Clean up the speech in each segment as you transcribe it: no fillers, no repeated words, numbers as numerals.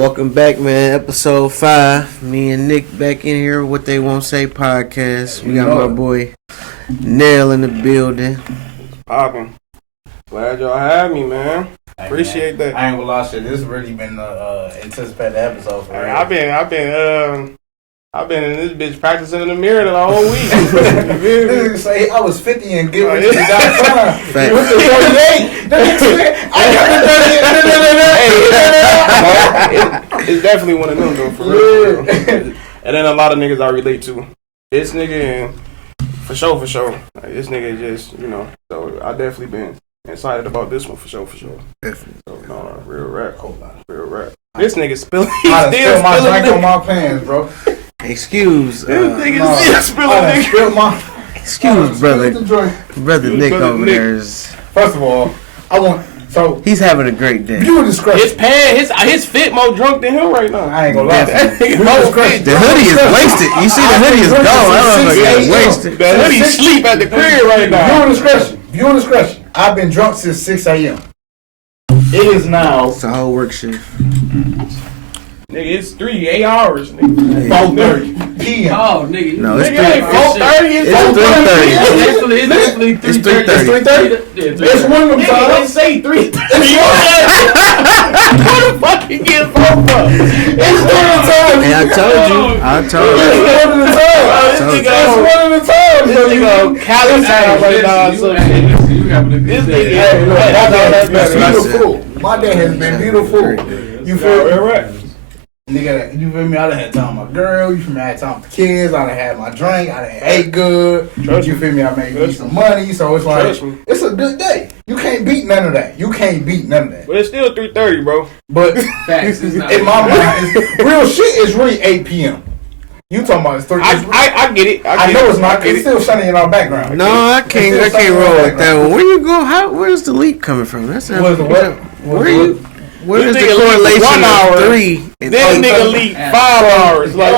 welcome back, man. Episode 5. Me and Nick back in here with What They Won't Say podcast. We got my boy Nail in the building. Poppin'. Glad y'all have me, man. Appreciate that. I ain't gonna lie, shit. This has really been anticipated episode for real. I've been in this bitch practicing in the mirror the whole week. Nigga say I was 50 and get what you got time. Fact. What's the 38? I got the 38. It's definitely one of them though, for real. And then a lot of niggas I relate to. This nigga and for sure. Like, this nigga just, so I definitely been excited about this one for sure. Definitely. So no, real rap. This nigga spilling. I spilled my drink on my pants, bro. Excuse. Excuse, brother Nick over there is. First of all, he's having a great day. Viewer discretion. His fit more drunk than him right now. I ain't gonna lie. The hoodie is wasted. You see the hoodie is gone. I don't know if it's wasted. The hoodie sleep at the crib right now. Viewer discretion. I've been drunk since 6 a.m. It is now. It's a whole work shift. Nigga, it's 8 hours, nigga. 4:30 p.m. Oh, nigga. No, it's 4:30. It's 3:30. It's 3:30. It's It's one of them Nigga, they times. say 3:30. What the fuck you get 4 from? It's one of the times. Hey, I told you. It's one of the times. It's one of the times. This nigga on Cali time right now. So this nigga, That's beautiful. My day has been beautiful. You feel me? Nigga, you feel me? I done had time with my girl. You feel me? I had time with the kids. I done had my drink. I done ate good. You feel me? I made me some money. So it's like, it's a good day. You can't beat none of that. But it's still 3:30, bro. But Facts, in my mind, real shit is really 8 p.m. You talking about it's 30. I get it. I know it's not. It's still sunny in our background. No, I can't roll with that one. Where you go? Where's the leak coming from? That's Where's the what? Where is the nigga correlation 1 hour, of 3? And This nigga leak 5 hours. Like,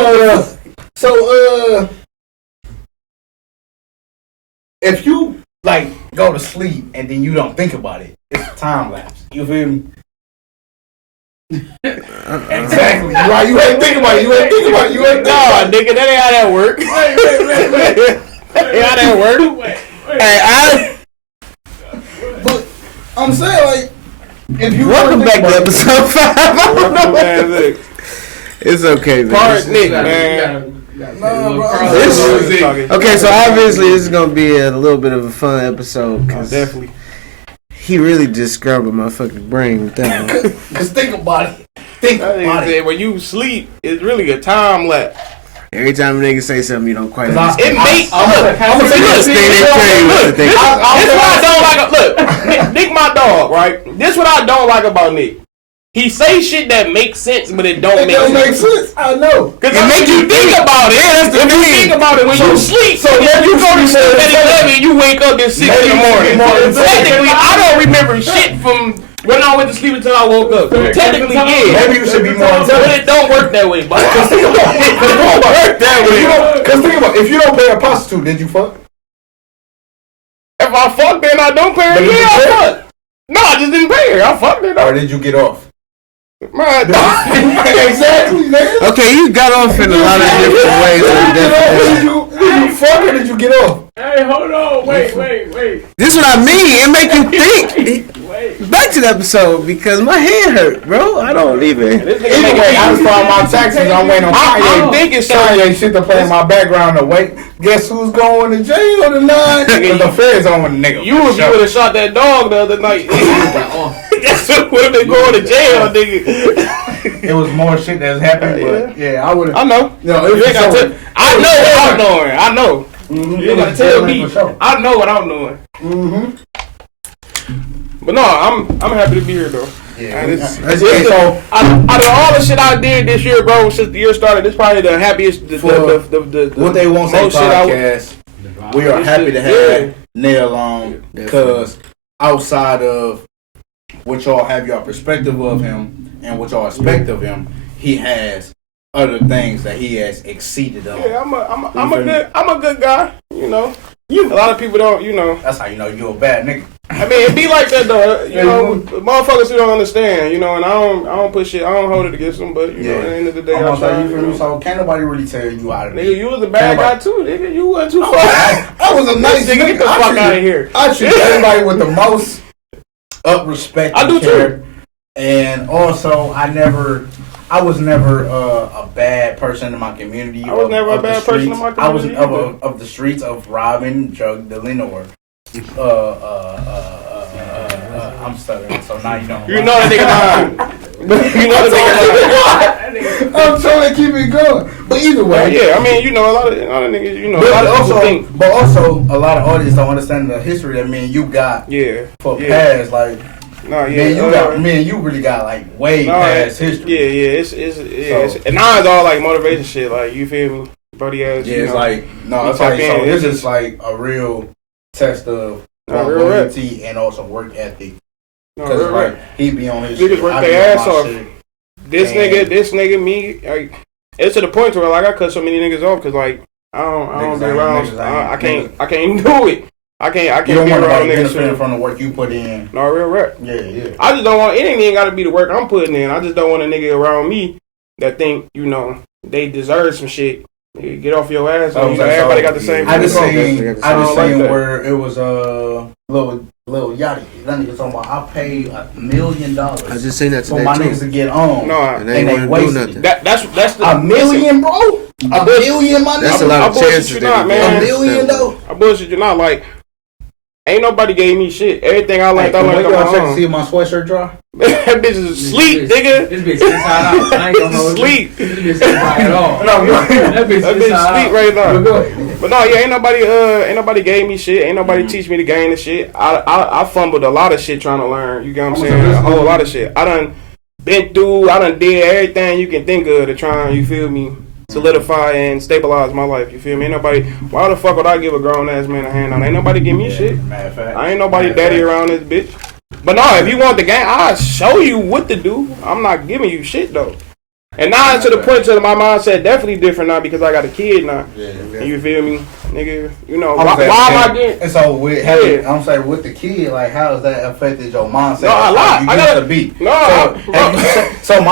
if you like go to sleep and then you don't think about it, it's a time lapse. You feel me? Exactly. Right? You ain't think about it. nah, nigga, that ain't how that work. Wait. That ain't how that work. But I'm saying, like, if you welcome back to episode 5. It's okay, man. Part Nick, man. Okay, so obviously this is gonna be a little bit of a fun episode because Definitely. he really just scrubbed my fucking brain with that one. Cause think about it. Think about it. When you sleep, it's really a time lapse. Every time a nigga say something you don't quite understand. It makes. I'm gonna say This this. is what I don't like. Look, Nick, my dog, right? This what I don't like about Nick. He say shit that makes sense, but it don't make sense. I know. Cause it make you think about it. If you think about it when you sleep, so if you go to sleep at 11, you wake up at 6 in the morning. Technically, I don't remember shit from when I went to sleep until I woke up. Technically, yeah. Maybe you should be more But intelligent. it don't work that way, but Cause think about it. Cause think about it. If you don't pay a prostitute, did you fuck? if I fucked then I don't pay her, yeah, I fucked. No, I just didn't pay her. I fucked her. Or did you get off? Man, Exactly, nigga. Okay, you got off in a lot of different ways. Did you fuck or did you get off? Hey, hold on. Wait. This is what I mean. It make you think. Back to the episode because my head hurt, bro. I don't even. Anyway, I just filed my taxes. I'm waiting on I'm thinking Kanye shit to play in my background to wait. Guess who's going to jail tonight? Because the feds on with the nigga. You would have shot that dog the other night. That's what would have been going to jail, nigga. It was more shit that's happened, but yeah, I would have. I know. No, You ain't gotta tell- I know what I'm doing. I know. Mm-hmm. You ain't gotta tell me. I know what I'm doing. Mm-hmm. But no, I'm happy to be here though. Yeah. So out of all the shit I did this year, bro, since the year started, this probably the happiest. The What They Won't Say podcast. We are happy to have Nail on because outside of what y'all have your perspective of him and what y'all expect of him, he has other things that he has exceeded on. Yeah, I'm a good guy. You know, A lot of people don't, That's how you know you a bad nigga. I mean, it be like that though. Motherfuckers who don't understand, and I don't put shit. I don't hold it against them, but at the end of the day, I'm trying. So can't nobody really tell you how to be. Nigga, you was a bad guy too, nigga. You wasn't too far. I was a nice nigga. Get the fuck out of here. I treat everybody with the most respect. I do too. And also, I was never a bad person in my community. I was never a bad person in my community. I was of the streets of robbing, drug dealing, or I'm stuttering, so now you don't. You know that nigga lying. You know that nigga lying. I'm trying to keep it going, but either way. Yeah, I mean, a lot of niggas, a lot of people think. But also, a lot of audience don't understand the history that me and you got. Past, like. No, yeah, me and you really got like way past history. Yeah, it's and now it's all like motivation shit. Like, you feel me, buddy ass. Yeah, it's like it's like so. This is like a real test of loyalty and also work ethic. Because like he be on his niggas work their ass off. This nigga, me. Like, it's to the point where like I cut so many niggas off because like I don't be around. I can't do it. I can't be around niggas from the work you put in. No, real rap. Yeah. I just don't want it. Ain't got to be the work I'm putting in. I just don't want a nigga around me that think they deserve some shit. Get off your ass. Everybody got the same. I just seen where it was Lil Yachty. That nigga talking about I paid $1 million. I just seen that today for my niggas to get on. No, and they wasted nothing. That's the $1 million, bro. $1 million, my nigga. That's a lot of chances. Not, man. $1 million though. I bullshit you not. Like, ain't nobody gave me shit. Everything I learned, I learned on my own. See my sweatshirt dry? That bitch is asleep, nigga. This bitch inside out. I ain't gonna hold sleep. This bitch inside at all. No, that bitch sleep right now. But no, yeah, ain't nobody gave me shit. Ain't nobody teach me to gain the shit. I fumbled a lot of shit trying to learn. You get what I'm saying? A whole lot of shit. I done been through. I done did everything you can think of to try and, you feel me, solidify and stabilize my life. You feel me? Ain't nobody. Why the fuck would I give a grown ass man a hand on? Ain't nobody give me shit. I ain't nobody daddy around this bitch. But no, if you want the game, I'll show you what to do. I'm not giving you shit though. And now to the point to my mindset definitely different now because I got a kid now. Yeah. You feel me, nigga? Why am I getting? And so I'm saying with the kid, like how has that affected your mindset? No, a lot. I gotta be. So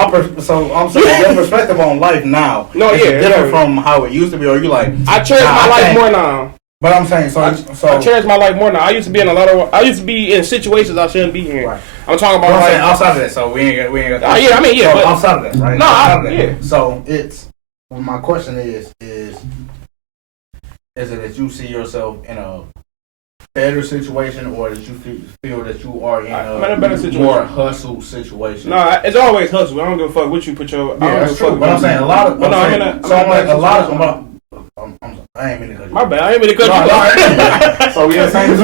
I'm saying your perspective on life now. No, is different from how it used to be. Or you like? I cherish my life more now. But I'm saying, so I cherish my life more now. I used to be in situations I shouldn't be in. Right. I'm talking about like outside of that. So we ain't got. But outside of that, right? No, So my question is it that you see yourself in a better situation, or that you feel that you are in a better situation, more hustle situation? No, it's always hustle. I don't give a fuck what you put your. Yeah, that's true. But I'm saying a lot of. I ain't mean to cut you. My bad. I ain't mean to cut you off. So we ain't saying this. I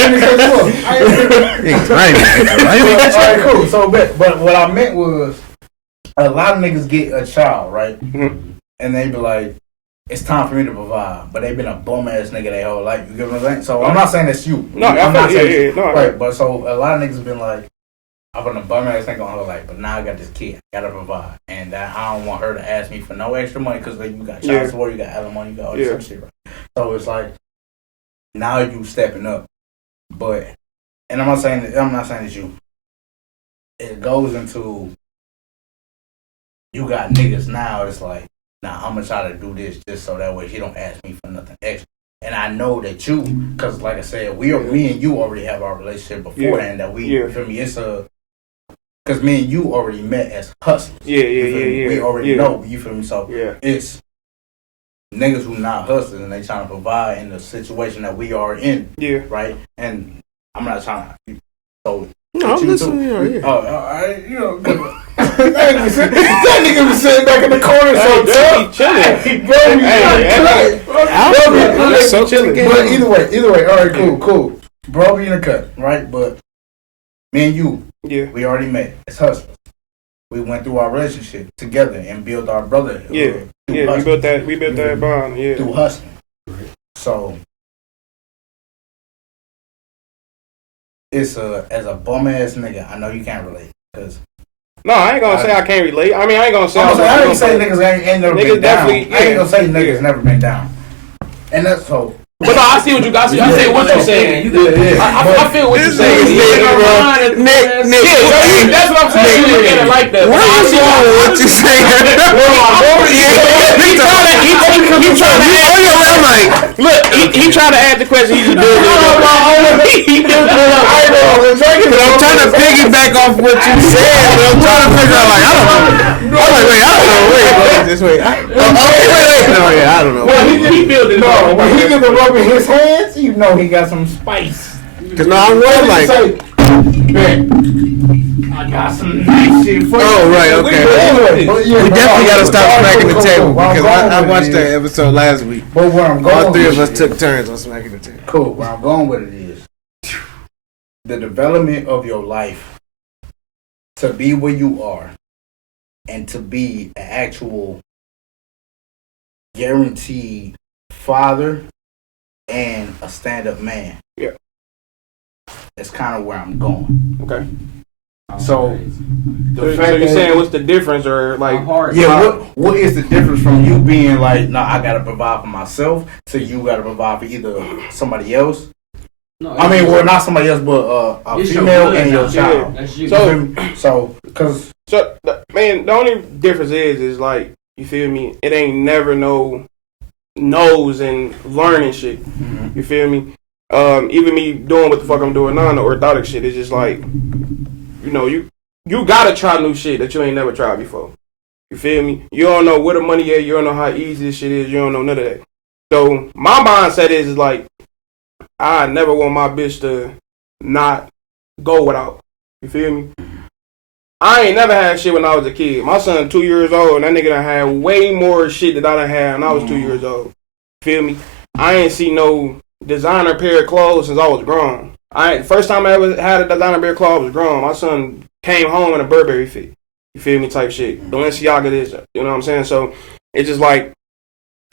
ain't mean to cut you off. Alright, cool. So, but what I meant was, a lot of niggas get a child, right? Mm-hmm. And they be like, it's time for me to provide. But they've been a bum ass nigga their whole life. You get what I'm saying? So I'm not saying that's you. No, I'm not saying right. But so a lot of niggas been like, I've been a bum ass nigga on her life, but now I got this kid. I gotta provide, and I don't want her to ask me for no extra money because like, you got child support, you got alimony, you got all this other shit, right? So it's like now you stepping up, but and I'm not saying that you. It goes into you got niggas now. It's like now I'm gonna try to do this just so that way she don't ask me for nothing extra. And I know that you, because like I said, me and you already have our relationship beforehand. That we, you feel me? It's because me and you already met as hustlers. Yeah. We already know, you feel me? So it's niggas who not hustlers and they trying to provide in the situation that we are in. Yeah. Right? And I'm not trying to. So. No, I'm listening. That nigga was sitting back in the corner, so chilling. But either way, all right, cool. Bro, be in the cut, right? But me and you, we already met as hustlers. We went through our relationship together and built our brotherhood. We built that bond. Yeah, through hustling. So. It's as a bum ass nigga, I know you can't relate. Cause no, I ain't gonna say I can't relate. I mean, I ain't gonna say. I ain't say niggas ain't never been down. I ain't gonna say niggas never been down. And that's so But no, I see what you got. I see what you're saying. I feel what you're saying. Nick, that's what I'm saying. You look at it like that. Where are you going with what you saying? He trying to add the question. He's just doing it. I'm trying to piggyback off what you said, but I'm trying to figure out, like, I don't know. I'm like, wait, I don't know. Wait, this way. Wait. No, yeah, I don't know. Well, he building. No, when he gets rubbing his hands, you know he got some spice. Cause no, I'm going like. I got some nice shit for you. Oh, right, okay. We definitely gotta stop smacking the table because I watched that episode last week. But where I'm going, all three of us took turns on smacking the table. Cool. Where I'm going with it is the development of your life to be where you are and to be an actual guaranteed father and a stand-up man. Yeah. That's kind of where I'm going. Okay. So, so you're saying what's the difference, or like? Yeah, what is the difference from you being like, no, I gotta provide for myself, to you gotta provide for either somebody else? No, I mean, well, not somebody else, but a female and your child. Yeah. So, man, the only difference is like, you feel me? It ain't never no knows and learning shit. Mm-hmm. You feel me? Even me doing what the fuck I'm doing now, the orthotic shit is just like, you know, you gotta try new shit that you ain't never tried before. You feel me? You don't know where the money is. You don't know how easy this shit is. You don't know none of that. So my mindset is like, I never want my bitch to not go without. You feel me? I ain't never had shit when I was a kid. My son 2 years old, and that nigga done had way more shit that I done had when I was 2 years old. You feel me? I ain't see no designer pair of clothes since I was grown. First time I ever had a designer pair of clothes, I was grown. My son came home in a Burberry fit. You feel me? Type shit. Balenciaga this. You know what I'm saying? So it's just like,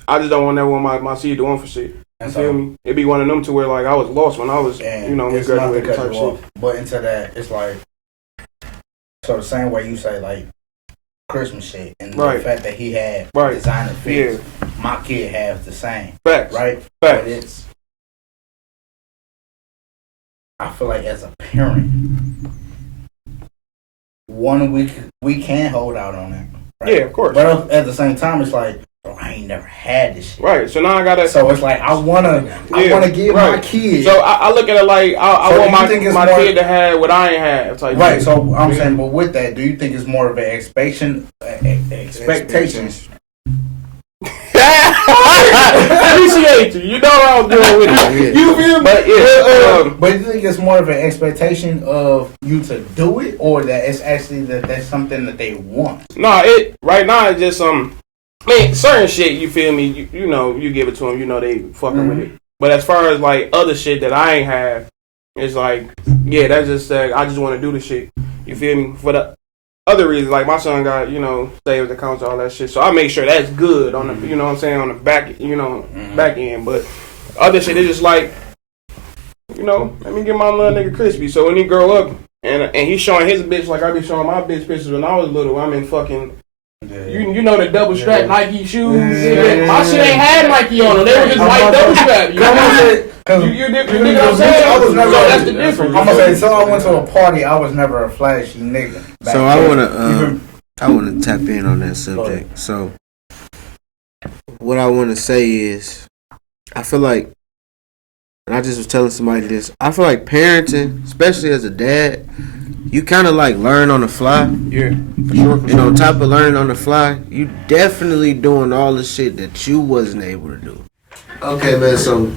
I just don't want my seed to want for shit. You feel me? It'd be one of them to where like I was lost when I was, you know, we graduated type shit. But into that, it's like, so the same way you say like Christmas shit and the fact that he had designer fits, my kid has the same. Facts. Right? Facts. But it's, I feel like as a parent, we can hold out on that. Right? Yeah, of course. But at the same time, it's like, bro, I ain't never had this shit. Right. So now I gotta. So it's like I wanna give my kid. So I look at it like I want my kid to have what I ain't have. Type right. Shit. So I'm saying, but with that, do you think it's more of an expectation? Appreciate you. You know what I was doing with it. You feel me? But yeah. But you think it's more of an expectation of you to do it, or that it's actually that's something that they want? No, right now it's just I mean, certain shit. You feel me? You know, you give it to them. You know they fucking with it. But as far as like other shit that I ain't have, it's like, yeah, that's just I just want to do the shit. You feel me? For the other reasons, like my son got, you know, savings accounts, all that shit. So I make sure that's good on the, you know what I'm saying, on the back, you know, back end. But other shit is just like, you know, let me get my little nigga crispy. So when he grow up and he's showing his bitch like I be showing my bitch pictures when I was little, I'm in fucking. You know the double strap Nike shoes. Yeah. My shit ain't had Nike on them. They were just white double strap. You dig what I'm saying? So that's the difference. I'm gonna say, so I went to a party. I was never a flashy nigga. So I wanna tap in on that subject. So what I want to say is, I feel like, and I just was telling somebody this, I feel like parenting, especially as a dad, you kind of like learn on the fly. Yeah, for sure. And on top of learning on the fly, you definitely doing all the shit that you wasn't able to do. Okay, man, so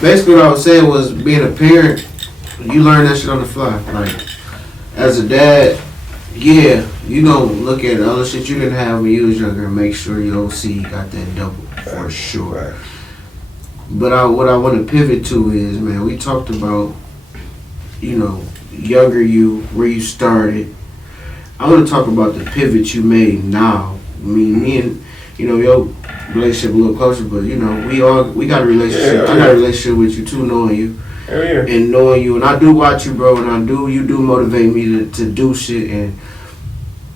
basically what I was saying was, being a parent, you learn that shit on the fly. Like, as a dad, yeah, you gonna look at the other shit you didn't have when you was younger and make sure your OC got that double, for sure. But what I want to pivot to is, man, we talked about, you know, younger you, where you started. I want to talk about the pivot you made now. I mean, me and, you know, your relationship a little closer, but, you know, we got a relationship. I got a relationship with you too, knowing you. And knowing you, and I do watch you, bro, and you do motivate me to do shit. And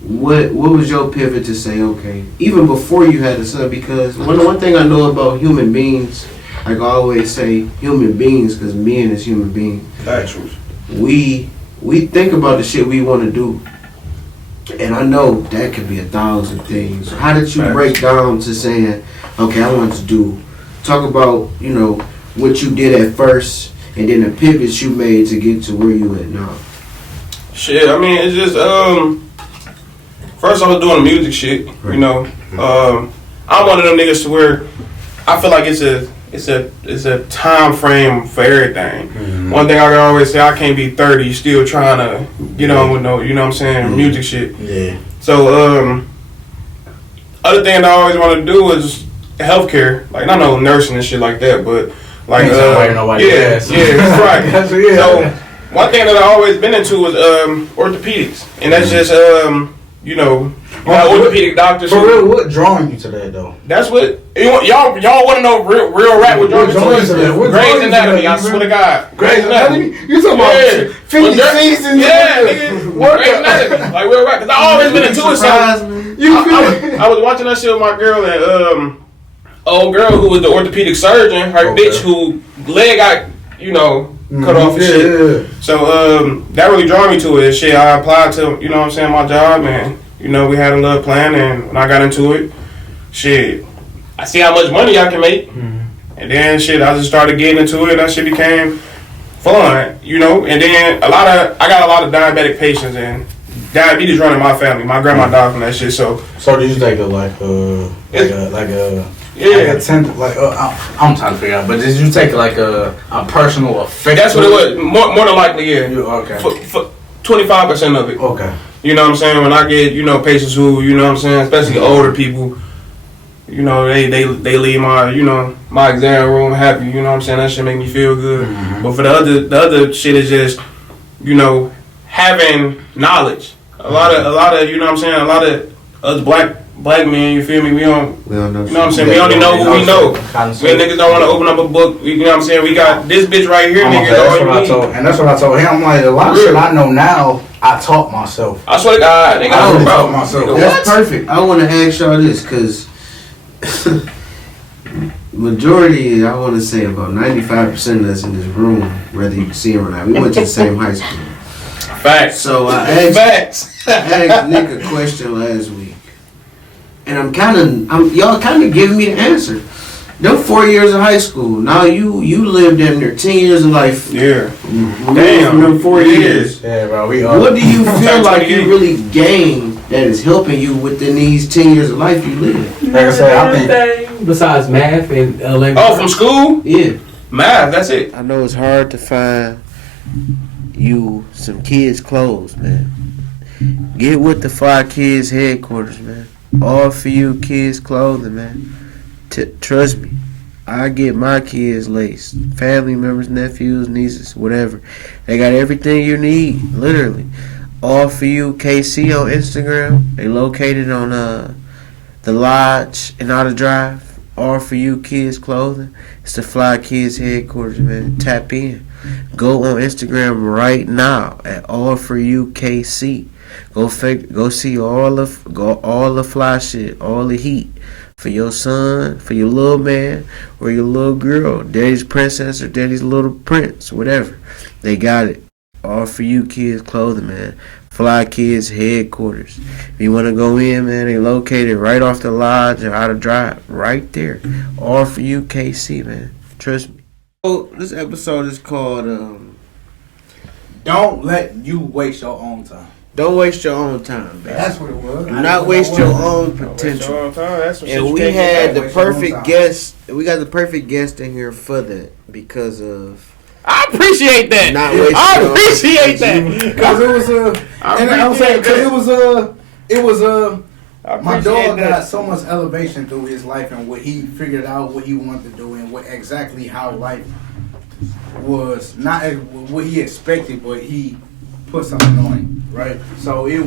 what was your pivot to say, okay, even before you had a son? Because one thing I know about human beings like I always say, human beings, because men is human beings. Actual. We think about the shit we want to do, and I know that could be 1,000 things. How did you break down to saying, okay, I want to talk about, you know, what you did at first, and then the pivots you made to get to where you at now? Shit, I mean, it's just first I was doing music shit, you know. I'm one of them niggas to where I feel like it's a time frame for everything. Mm-hmm. One thing I can always say, I can't be 30 still trying to get on with no, you know what I'm saying, music shit. Yeah. So other thing that I always want to do is healthcare, like not no nursing and shit like that, but like right. So one thing that I always been into was orthopedics, and that's just you know. Orthopedic doctors. For real, what drawing you to that though? That's what y'all want to know. Real rap with drawing you to that. Grey's Anatomy. I swear to God. Grey's Anatomy. You talking about 50 seasons? Yeah, nigga. Grey's Anatomy. Like real rap. Cause I always been into it. So I was watching that shit with my girl and old girl who was the orthopedic surgeon. Her bitch who leg got cut off and shit. So that really drew me to it. Shit, I applied to you know what I'm saying my job and. You know, we had a little plan, and when I got into it, shit, I see how much money I can make, and then shit, I just started getting into it. That shit became fun, you know. And then I got a lot of diabetic patients, and diabetes running my family. My grandma died from that shit. So did you take I'm trying to figure out, but did you take like a personal effect? That's what it was. More than likely, yeah. Okay. For 25% of it. Okay. You know what I'm saying? When I get, patients who, you know what I'm saying, especially older people, they leave my, my exam room happy, you know what I'm saying? That shit make me feel good. Mm-hmm. But for the other shit is just, having knowledge. A lot of, you know what I'm saying, a lot of us black men, you feel me? We don't know. You know what I'm saying? We only know who we know. We niggas don't want to open up a book. You know what I'm saying? We got this bitch right here, nigga. That's what I told him. I'm like, a lot of shit I know now, I taught myself. I swear to God, nigga, I taught myself. That's perfect. I want to ask y'all this, because majority, I want to say about 95% of us in this room, whether you can see them or not, we went to the same high school. Facts. So I asked Nick a question last week, and y'all kind of giving me the answer. Them 4 years of high school. Now you lived in there 10 years of life. Yeah. Damn. From them 4 years. Yeah, bro. What do you feel like you really gained that is helping you within these 10 years of life you live? Like I said, I think besides math and from school? Yeah. Math. That's it. I know it's hard to find you some kids' clothes, man. Get with the Fly Kids headquarters, man. All for you kids' clothing, man. Trust me, I get my kids laced. Family members, nephews, nieces, whatever. They got everything you need, literally. All for you KC on Instagram. They located on the Lodge and Outer Drive. All for you kids clothing. It's the Fly Kids headquarters, man. Tap in. Go on Instagram right now at All for You KC. Go see all the fly shit, all the heat. For your son, for your little man, or your little girl, daddy's princess or daddy's little prince, whatever. They got it. All for you kids clothing, man. Fly Kids headquarters. If you want to go in, man, they located right off the Lodge or out of drive. Right there. All for you KC, man. Trust me. So this episode is called Don't Let You Waste Your Own Time. Don't waste your own time, man. That's what it was. Do not waste your own potential. And we had the perfect guest. We got the perfect guest in here for that because of. I appreciate that. Not wasting. I appreciate that because it was and I'm saying because it was my dog got so much elevation through his life and what he figured out, what he wanted to do, and what exactly how life was not what he expected, but he put something on him, right? So he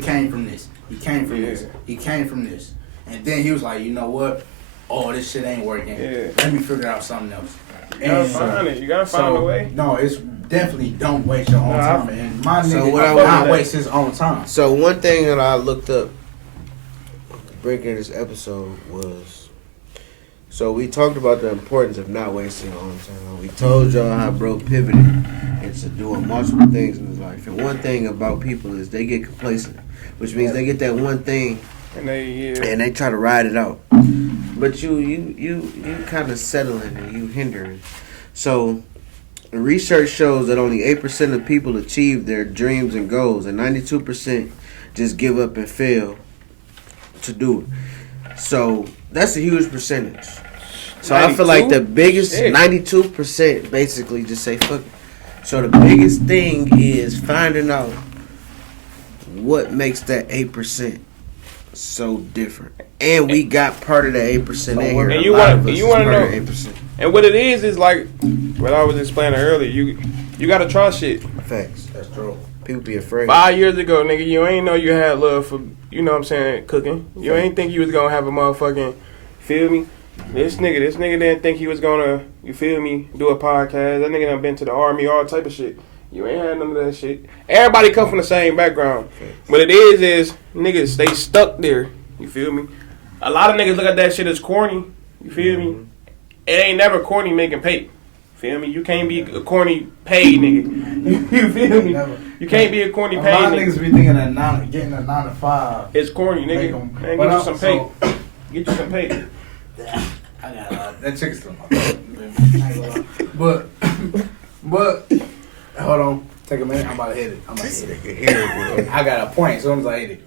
came from this. He came from this. He came from this. And then he was like, you know what? Oh, this shit ain't working. Yeah. Let me figure out something else. You gotta find it. You gotta find a way. No, it's definitely don't waste your own time. And my nigga will not waste his own time. So one thing that I looked up to bring in this episode was So we talked about the importance of not wasting your own time. We told y'all how bro pivoted into doing multiple things in his life. And one thing about people is they get complacent, which means they get that one thing and they try to ride it out. But you kind of settling and you hindering. So research shows that only 8% of people achieve their dreams and goals, and 92% just give up and fail to do it. So that's a huge percentage. So 92? I feel like the biggest 92% basically just say fuck it. So the biggest thing is finding out what makes that 8% so different. And we got part of the 8% in here. And you want to know 8%. And what it is like what I was explaining earlier. You got to try shit. Facts. That's true. People be afraid. 5 years ago, nigga, you ain't know you had love for, you know what I'm saying, cooking. You ain't think you was gonna have a motherfucking, feel me? This nigga didn't think he was gonna, you feel me, do a podcast. That nigga done been to the army, all type of shit. You ain't had none of that shit. Everybody come from the same background. What it is niggas stay stuck there. You feel me? A lot of niggas look at that shit as corny. You feel me? It ain't never corny making pay. Feel me? You can't be a corny paid nigga. You feel me? You can't be a corny paid nigga. A lot of niggas be thinking that getting a 9 to 5. It's corny, nigga. Man, get you some pay. Get you some pay. I got that chick's still my fault. But hold on. Take a minute. I'm about to hit it. I got a point as soon as I hit it.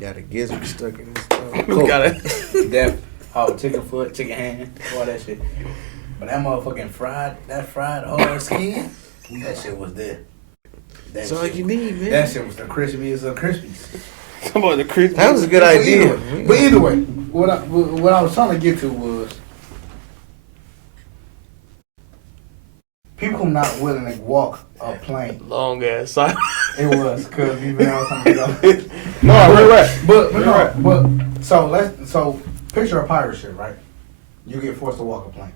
Got a gizzard stuck in his throat. Cool. Got it. Chicken foot, chicken hand, all that shit. But that motherfucking fried hard skin, that shit was there. That's all you need, man. That shit was the crispiest of crispies. Come on, the crispiest. That was a good idea. But either way, what I was trying to get to was people not willing to walk a plane. Long ass side. It was because you been on something else. But so picture a pirate ship, right? You get forced to walk a plane,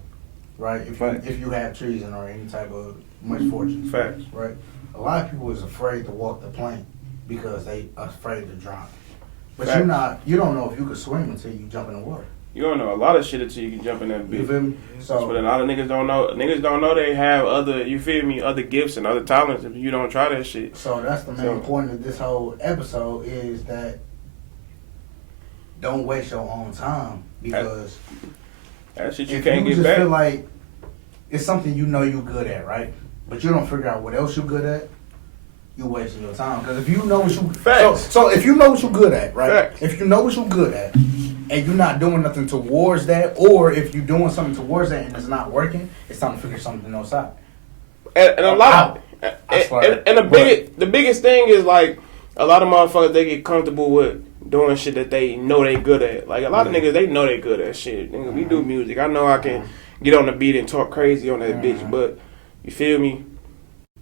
right? If you have treason or any type of misfortune. Facts. Right? A lot of people is afraid to walk the plane because they afraid to drown. But Facts. you don't know if you could swim until you jump in the water. You don't know a lot of shit until you can jump in that bitch. You feel me? So, but a lot of niggas don't know. Niggas don't know they have other, you feel me, other gifts and other talents if you don't try that shit. So that's the main point of this whole episode is that don't waste your own time because that shit you if can't you get just back. feel like it's something you know you're good at, right? But you don't figure out what else you're good at, you're wasting your time. Because if you know what you so if you know what you're good at, right? Facts. If you know what you're good at and you're not doing nothing towards that, or if you're doing something towards that and it's not working, it's time to figure something else out. And a lot of, and the biggest thing is like a lot of motherfuckers, they get comfortable with doing shit that they know they good at. Like a lot of niggas, they know they good at shit. Nigga, we do music. I know I can get on the beat and talk crazy on that bitch, but you feel me?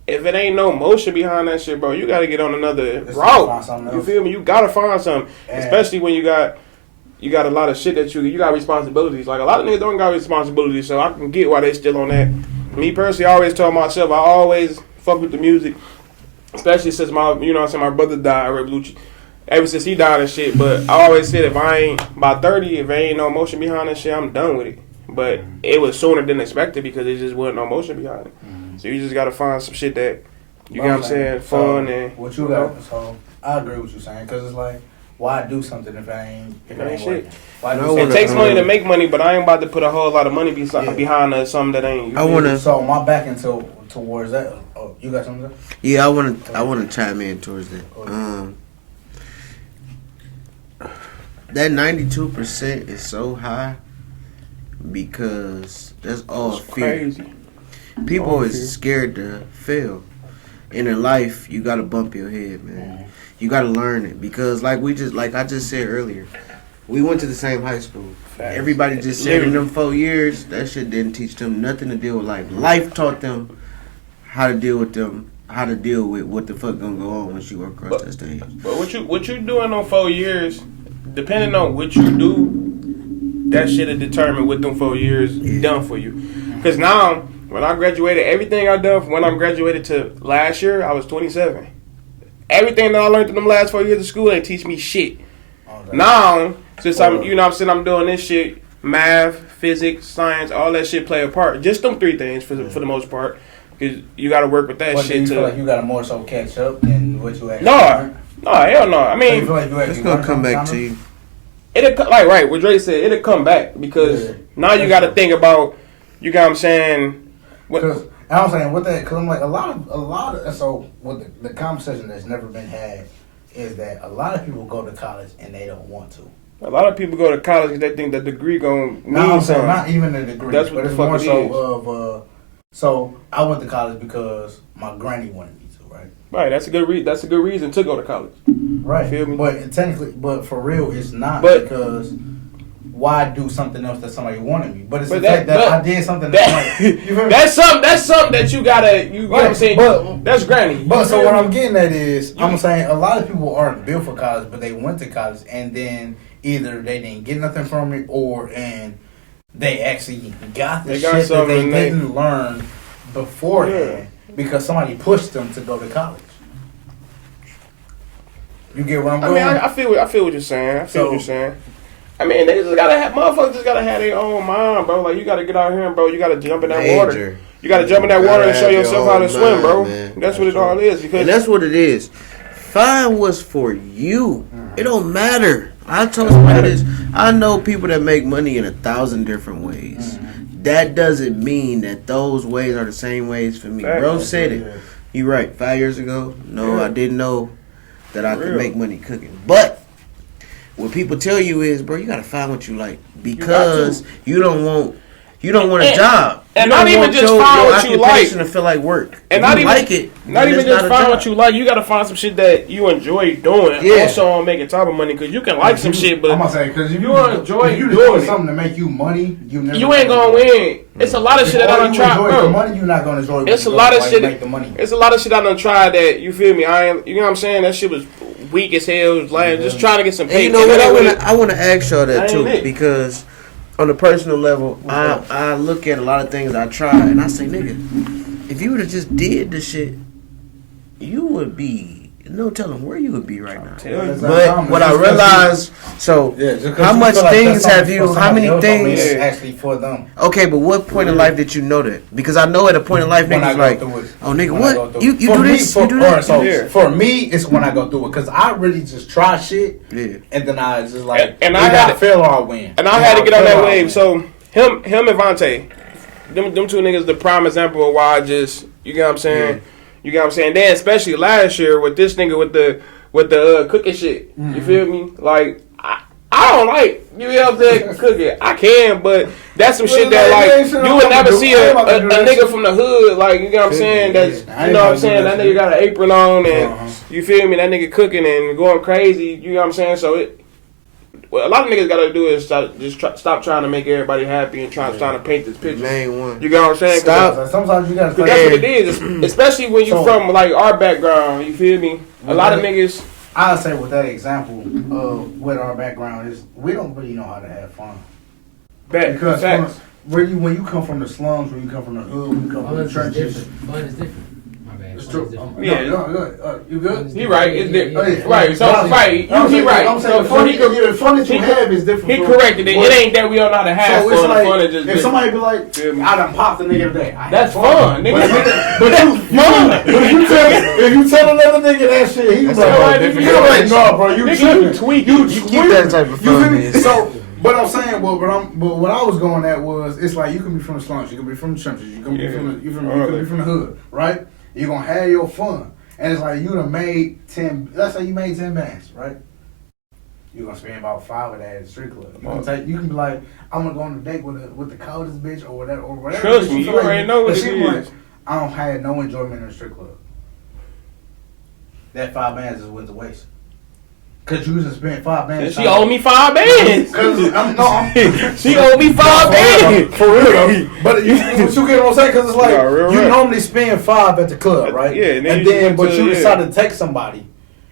If it ain't no motion behind that shit, bro, you gotta get on another route. You feel me? You gotta find something, especially when you got a lot of shit that you got responsibilities. Like a lot of niggas don't got responsibilities, so I can get why they still on that. Me personally, I always tell myself I always fuck with the music, especially since my brother died, Ray Blucci. Ever since he died and shit, but I always said if I ain't by 30, if there ain't no motion behind that shit, I'm done with it. But it was sooner than expected because it just wasn't no motion behind it. So you just gotta find some shit that you get what I'm saying, fun and what you got. So I agree with you saying because it's like why do something if it ain't shit. It takes money to make money, but I ain't about to put a whole lot of money behind something that ain't. So my back towards that. Oh, you got something? Yeah, I wanna chime in towards that. That 92% is so high because that's all fear. Crazy. People is scared to fail. And in life, you gotta bump your head, man. You gotta learn it because, like I just said earlier, we went to the same high school. Facts. Everybody just said in them 4 years, that shit didn't teach them nothing to deal with life. Life taught them how to deal with what the fuck gonna go on once you walk across that stage. But what you doing on 4 years, depending on what you do, that shit will determine what them 4 years done for you. Because now, when I graduated, everything I done from when I graduated to last year, I was 27. Everything that I learned in them last 4 years of school ain't teach me shit. Now, since I'm doing this shit, math, physics, science, all that shit play a part. Just them 3 things for the most part. Because you got to work with that But shit do you too. feel like you got to more so catch up than what you actually No, hell no. I mean, It's gonna come back to you. It'll like right what Dre said. It'll come back because now you got to think about. You got what I'm saying? Because I'm saying with that, because I'm like a lot of so with the conversation that's never been had is that a lot of people go to college and they don't want to. A lot of people go to college because they think the degree gonna mean I'm saying something. not even a degree. That's what but the it's fuck more it so of. So I went to college because my granny wanted me to, right? Right, that's a good reason to go to college. Right. Feel me? But technically, but for real, it's not because why do something else that somebody wanted me? But it's the fact that I did something that you feel me? That's something that you gotta know what I'm saying. But that's granny. But so what I'm getting at is I'm saying a lot of people aren't built for college, but they went to college and then either they didn't get nothing from it and they actually got the shit that they didn't learn beforehand because somebody pushed them to go to college. You get where I'm going? I mean, I feel what you're saying. I feel what you're saying. I mean, they just gotta have motherfuckers just gotta have their own mind, bro. Like you gotta get out here, bro. You gotta jump in that water. You gotta jump in that water and show yourself how to swim, bro. That's what it all is. Because and that's what it is. Find what's for you. It don't matter. I told somebody this. I know people that make money in 1,000 different ways. That doesn't mean that those ways are the same ways for me. Bro said it. You right. 5 years ago, no, I didn't know that I could make money cooking. But what people tell you is, bro, you gotta find what you like because you don't want a job. And not even just find what you like to feel like work. And not even like it. Not even just find what you like. You gotta find some shit that you enjoy doing. Yeah. Also on making type of money because you can like some shit, but I'm gonna say because if you enjoy doing something to make you money, you ain't gonna win. It's a lot of shit that I done tried, bro. The money you're not gonna enjoy. It's a lot of shit. Make the money. It's a lot of shit I done tried that you feel me. You know what I'm saying? That shit was weak as hell. It was like just trying to get some pay. You know what? I want to ask y'all that too because on a personal level, I look at a lot of things I try and I say, nigga, if you would have just did the shit, you would be no telling where you would be right now. But what I realized, how much things have you? How many things actually for them? Okay, but what point in life did you know that? Because I know at a point in life, niggas like, oh nigga, what you do this? You do that? So for me, it's when I go through it because I really just try shit, and then I just like, and I had to fail or I win, and I had to get on that wave. So him and Vontae, them two niggas, the prime example of why I just, you get what I'm saying. You get what I'm saying? Then especially last year with this nigga with the cooking shit. You feel me? Like I don't like you out there cooking. I can, but that's some shit that like you would never see a nigga from the hood. Like you know what I'm saying? That's you know what I'm saying. That nigga got an apron on and you feel me? That nigga cooking and going crazy. You know what I'm saying? So what a lot of niggas gotta do is stop trying to make everybody happy and trying to paint this picture. Main one. You know what I'm saying? Stop. Sometimes you gotta. Cause that's what it is, especially when you from like our background. You feel me? A lot of niggas. I'll say with that example of what our background is, we don't really know how to have fun. Because when you come from the slums, when you come from the hood, when you come from the churches, fun is different. it's true. Yeah, you good? He right. It's different. Right. So right. He right. I'm saying the fun that you have is different. He corrected it. It ain't that we don't know how to have fun. Like, Fun is just if somebody be like, I done popped a nigga today. That's fun, nigga. But if you tell another nigga that shit, he was like, no, bro, you tweak. You keep that type of fun. So, but I'm saying, but what I was going at was, it's like you can be from the slums, you can be from the trenches, you can be from the hood, right? You're gonna have your fun, and it's like you done made 10. Let's say you made 10 bands, right? You're gonna spend about 5 of that at the street club. You can be like, I'm gonna go on a date with the coldest bitch or whatever. Trust me, you already know what it is. Like, I don't have no enjoyment in the strip club. That 5 bands just went to waste. Cause you just spent 5 bands. She owed me 5 bands. She owed me 5 bands. For real. But you get what I'm saying? Cause it's like you normally spend 5 at the club, right? Yeah. And then but you decide to take somebody,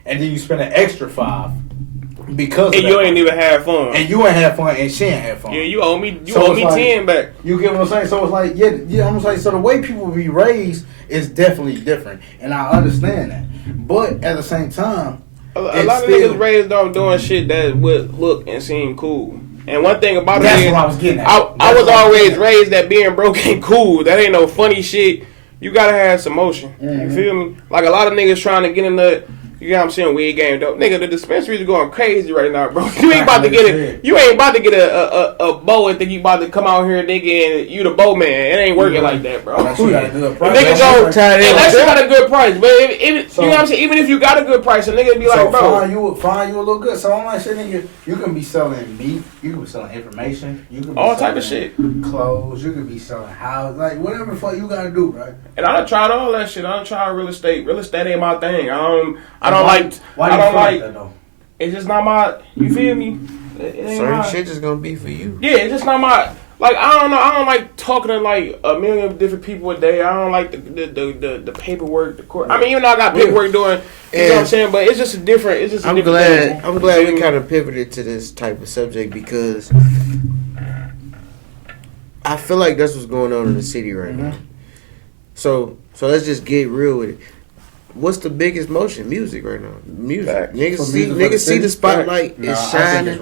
and then you spend an extra 5 because. And you ain't even have fun. And you ain't have fun, and she ain't have fun. Yeah, you owe me. You owe me 10 back. You get what I'm saying? So it's like yeah. I'm saying so the way people be raised is definitely different, and I understand that. But at the same time, A lot of niggas raised off doing shit that would look and seem cool. And one thing about it is, what I was getting at. I was always raised that being broke ain't cool. That ain't no funny shit. You gotta have some motion. You feel me? Like a lot of niggas trying to get in the, you know what I'm saying, weed game though. Nigga, the dispensaries are going crazy right now, bro. You ain't about to get it. You ain't about to get a bow and think you about to come out here, nigga, and you the bow man. It ain't working like that, bro. Unless you got a good price. Niggas go, unless you got a good price. But you know what I'm saying? Even if you got a good price, a nigga be like, bro. Find you a little good. So I'm like, shit, nigga, you can be selling meat. You can be selling information. You can be all type of shit. Clothes. You can be selling houses. Like, whatever the fuck you got to do, right? And I done tried all that shit. I done tried real estate. Real estate ain't my thing. I don't like that though. It's just not my. You feel me? Certain shit just gonna be for you. Yeah, it's just not my. Like I don't know. I don't like talking to like a million different people a day. I don't like the paperwork, the court. I mean, even though I got paperwork doing, you know what I'm saying. But it's just a different. It's just. I'm glad we kind of pivoted to this type of subject because I feel like that's what's going on in the city right now. So let's just get real with it. What's the biggest motion? Music right now. Music. Niggas see the spotlight is shining.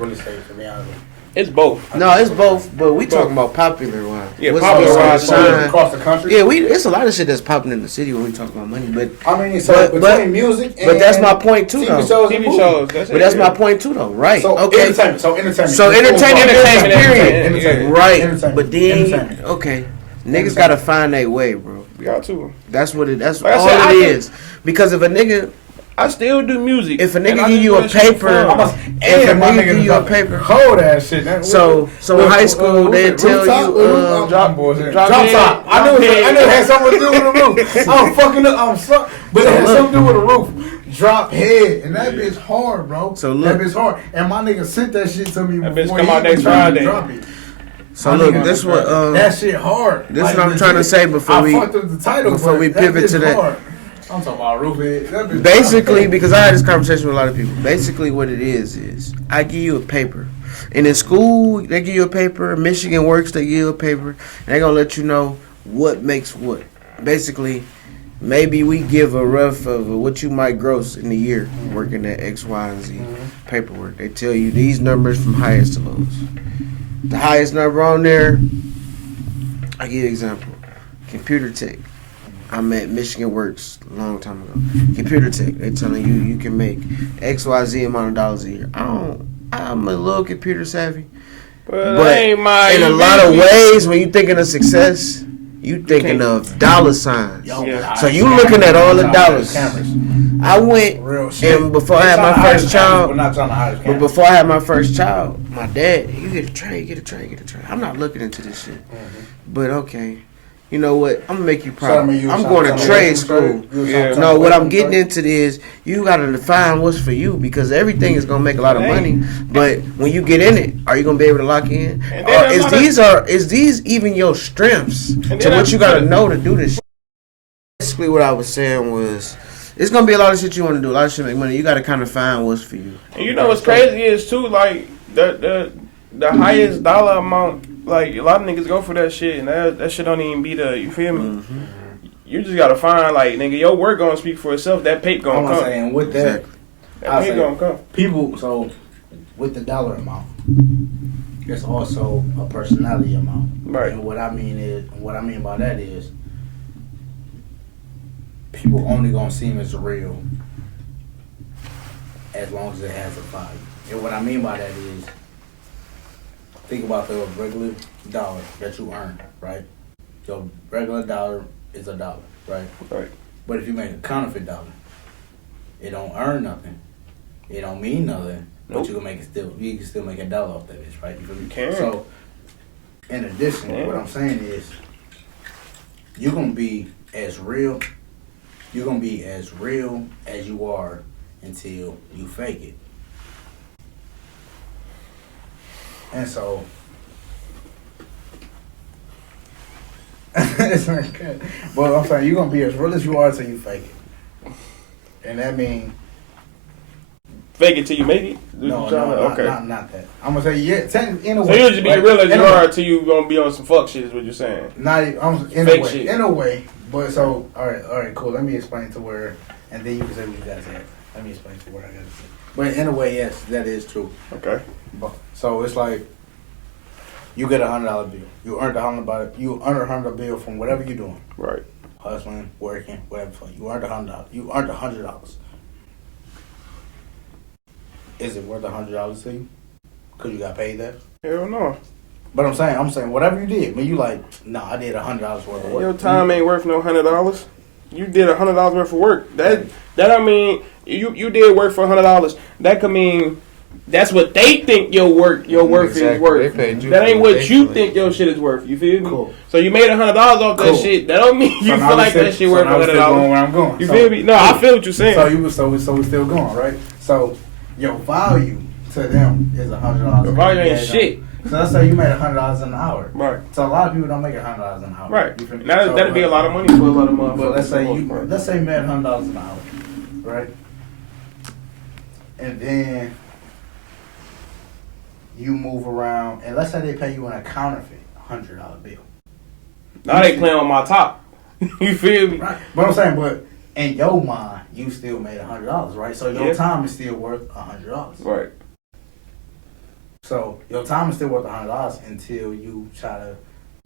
It's both. No, it's both. But we talking about popular wise. Yeah, popular wise across the country. Yeah, it's a lot of shit that's popping in the city when we talk about money. But I mean, between music and but that's my point too, TV though. TV shows. But that's my point too, though. Right? So okay. Entertainment. So entertainment. Period. Right. But then okay, niggas gotta find their way, bro. We got to. That's what it. That's all it is. Because if a nigga, I still do music. If a nigga give you a paper, cold ass shit. So in high school they tell you drop top. I knew it had something to do with the roof. I'm fucking up. I'm sorry, but it had something to do with the roof. Drop head, and that bitch hard, bro. So look, that bitch hard, and my nigga sent that shit to me. That bitch come out next Friday. So look, this what that shit hard. This is what I'm trying to say before we pivot to that. I'm talking about roof head. Basically, because I had this conversation with a lot of people. Basically, what it is I give you a paper, and in school they give you a paper. Michigan Works they give you a paper, and they gonna let you know what makes what. Basically, maybe we give a rough of what you might gross in a year working at X, Y, and Z paperwork. They tell you these numbers from highest to lowest. The highest number on there, I give you an example. Computer tech. I'm at Michigan Works a long time ago. Computer tech. They telling you can make XYZ amount of dollars a year. I'm a little computer savvy. But in a lot of ways, when you thinking of success, you thinking of dollar signs. So you looking at all the dollars. I went and before I had my first child, my dad, you get a tray. I'm not looking into this shit. But okay. You know what? I'm gonna make you proud. I'm going to trade school. No, what I'm getting into is you gotta define what's for you because everything is gonna make a lot of money. But when you get in it, are you gonna be able to lock in? Is these even your strengths to what you gotta know to do this shit? Basically, what I was saying was, it's gonna be a lot of shit you want to do. A lot of shit make money. You gotta kind of find what's for you. And you know what's crazy is too, like the highest dollar amount. Like, a lot of niggas go for that shit, and that shit don't even be you feel me? Mm-hmm. You just gotta find, like, nigga, your work gonna speak for itself. That paper gonna come. I'm saying, with that, that paper gonna come. People, so, with the dollar amount, there's also a personality amount. Right. And what I mean by that is, people only gonna seem as real as long as it has a value. And what I mean by that is, think about the regular dollar that you earn, right? Your regular dollar is $1, right? Right. But if you make a counterfeit dollar, it don't earn nothing. It don't mean nothing. But you can make it still. You can still make $1 off that bitch, right? You can. So, in addition, what I'm saying is, you're gonna be as real. You're gonna be as real as you are until you fake it. And so, it's not good. But I'm saying, you're going to be as real as you are until you fake it. And that means... Fake it till you make it? No, okay. Not that. I'm going to say, in a way. So you'll just be real as you are until you going to be on some fuck shit is what you're saying? Fake shit. In a way. But so, all right, cool. Let me explain to where, and then you can say what you guys said. Let me explain to what I gotta say. But in a way, yes, that is true. Okay. So it's like you get $100 bill. You earned $100 bill from whatever you're doing. Right. Hustling, working, whatever. You earned $100. You earned $100. Is it worth $100 to you? Cause you got paid that? Hell no. But I'm saying whatever you did. When you like, I did $100 worth of work. Your time ain't worth no $100. You did $100 worth of work. That I mean, you did work for $100. That could mean that's what they think your worth is worth. That ain't what you think your shit is worth. You feel me? Cool. So you made $100 off that shit. That don't mean you feel like that shit worth $100. Going where I'm going. You feel me? No, I feel what you're saying. So we still going, right? So your value to them is $100. Your value ain't shit. So let's say you made $100 an hour. Right. So a lot of people don't make $100 an hour. Right. That'd be a lot of money for a lot of motherfuckers. But let's say you made $100 an hour, right? And then you move around, and let's say they pay you in a counterfeit $100 bill. Now they playing on my top. You feel me? Right. But I'm saying, but in your mind, you still made $100, right? So your time is still worth $100. Right. So your time is still worth $100 until you try to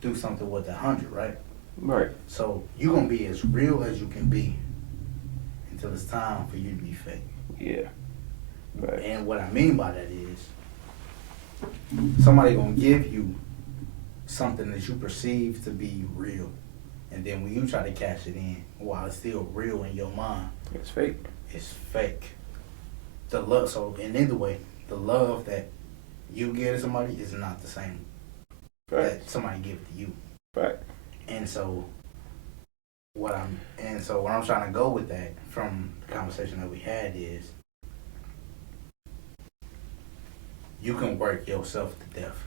do something with that 100, right? Right. So you're gonna be as real as you can be until it's time for you to be fake. Yeah. Right. And what I mean by that is somebody gonna give you something that you perceive to be real, and then when you try to cash it in, while it's still real in your mind, It's fake. it's fake. The love, so in either way, the love that you give to somebody is not the same that somebody give to you. Right. And so what I'm trying to go with that from the conversation that we had is you can work yourself to death,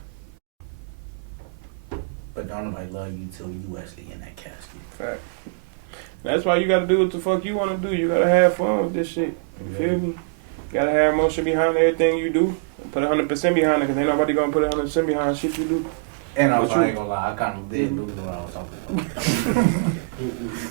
but don't nobody love you till you actually in that casket. Right. That's why you gotta do what the fuck you wanna do. You gotta have fun with this shit. You feel me? You gotta have emotion behind everything you do. Put 100% behind it, cause ain't nobody gonna put 100% behind shit you do. And I ain't gonna lie, I kind of did lose what I was talking about.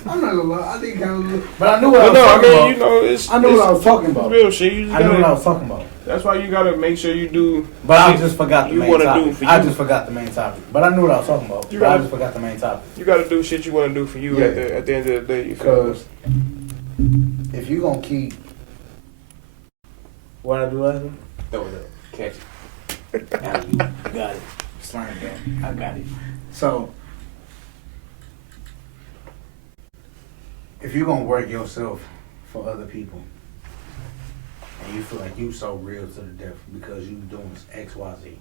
I'm not gonna lie, I did kind of lose. But I knew what I was talking about. You know, I knew what I was talking about. Real shit. You just I knew what I was talking about. That's why you gotta make sure you do. But I just forgot the you main wanna topic. do for you. I just forgot the main topic. But I knew what I was talking about. I just forgot the main topic. You gotta do shit you wanna do for you at the end of the day. Because if you gonna keep what I do later, throw it up, catch it. You got it. Slam it down. I got it. So if you're gonna work yourself for other people and you feel like you so real to the death because you doing X, Y, Z,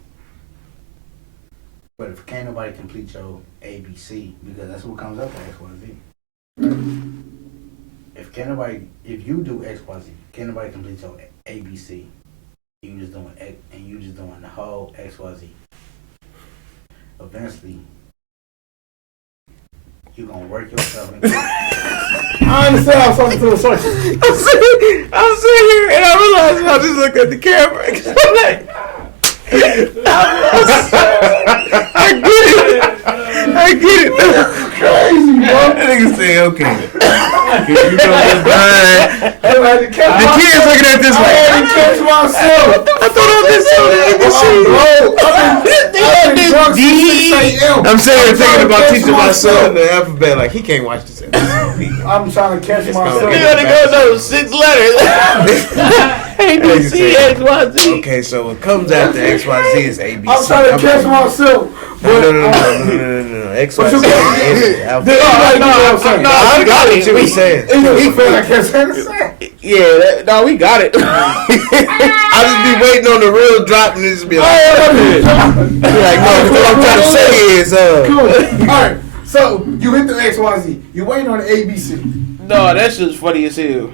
but if can't nobody complete your ABC, because that's what comes up to X, Y, Z. If you do X, Y, Z, can't nobody complete your ABC. You just doing X, and you just doing the whole X, Y, Z. Eventually, you gonna work yourself into I understand I was talking to a source. I'm sitting here and I realized I just look at the camera and I'm like, I get it. Crazy, bro. That nigga say, okay. You know what's The kids looking at this I like, had to catch myself. I thought I was so I'm sitting here thinking about teaching my son the alphabet. Like, he can't watch this episode. I'm trying to catch myself. You gotta go those 6 letters. ABC, X, Y, Z. Okay, so what comes after X, Y, Z is ABC. I'm trying to catch myself. No. X, Y, Z. I got it. What you saying? He feel like that's what I'm saying. Yeah, no, we got it. I just be waiting on the real drop and just be like, be like, no, what I'm trying to say is, Cool. Alright, so you hit the XYZ. You waiting on the ABC. No, that shit's funny as hell.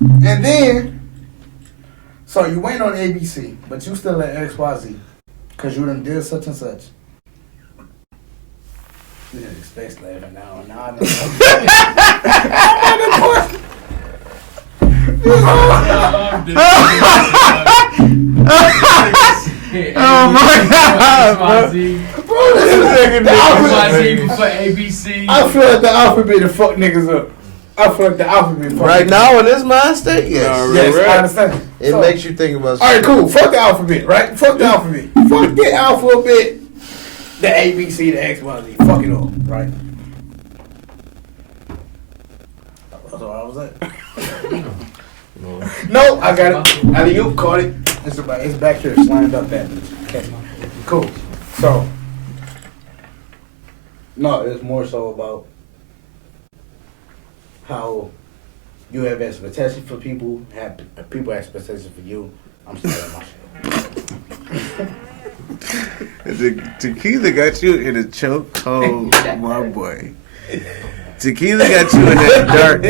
And then, so you waiting on the ABC, but you still at XYZ. Because you done did such and such. You didn't expect laughing now. Now I know. oh my god, bro. I feel like the alphabet to fuck niggas up. I feel like the alphabet. Right now in this mind state, yes. Yes, I understand. It makes you think about. All right, cool. Fuck the alphabet, right? Fuck the alphabet. Fuck the alphabet. The A, B, C, the X, Y, Z. Fuck it all, right? That's all I was at. No, I got it. Alley-oop, caught it. It's back here, slammed up that. Okay, cool. So, no, it's more so about how you have expectations for people, have people have expectations for you. I'm starting my shit. Tequila got you in a chokehold, my boy. Tequila got you in that dark.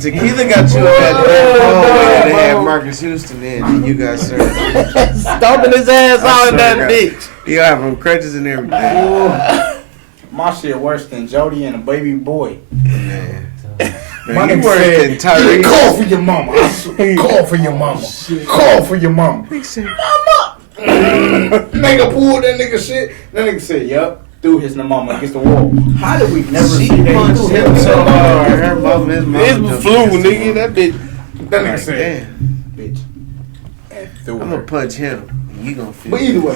Tequila got you in that dark hallway. They had Marcus Houston in, and you got served. Stomping his ass out in that bitch. You have him crutches and everything. My shit worse than Jody and a baby boy. Man. My You nigga worse than said, Tyrese. call for your mama. Call for your mama. Call for your mama. Mama! Nigga pulled that nigga shit. That nigga said, yup. Threw his mama against the wall. How did we never She see that? punched him so hard. Her mama, his mama. It's flu, nigga. That bitch. That nigga said, Damn. bitch. And threw I'm her. gonna punch him. You gonna feel But either way,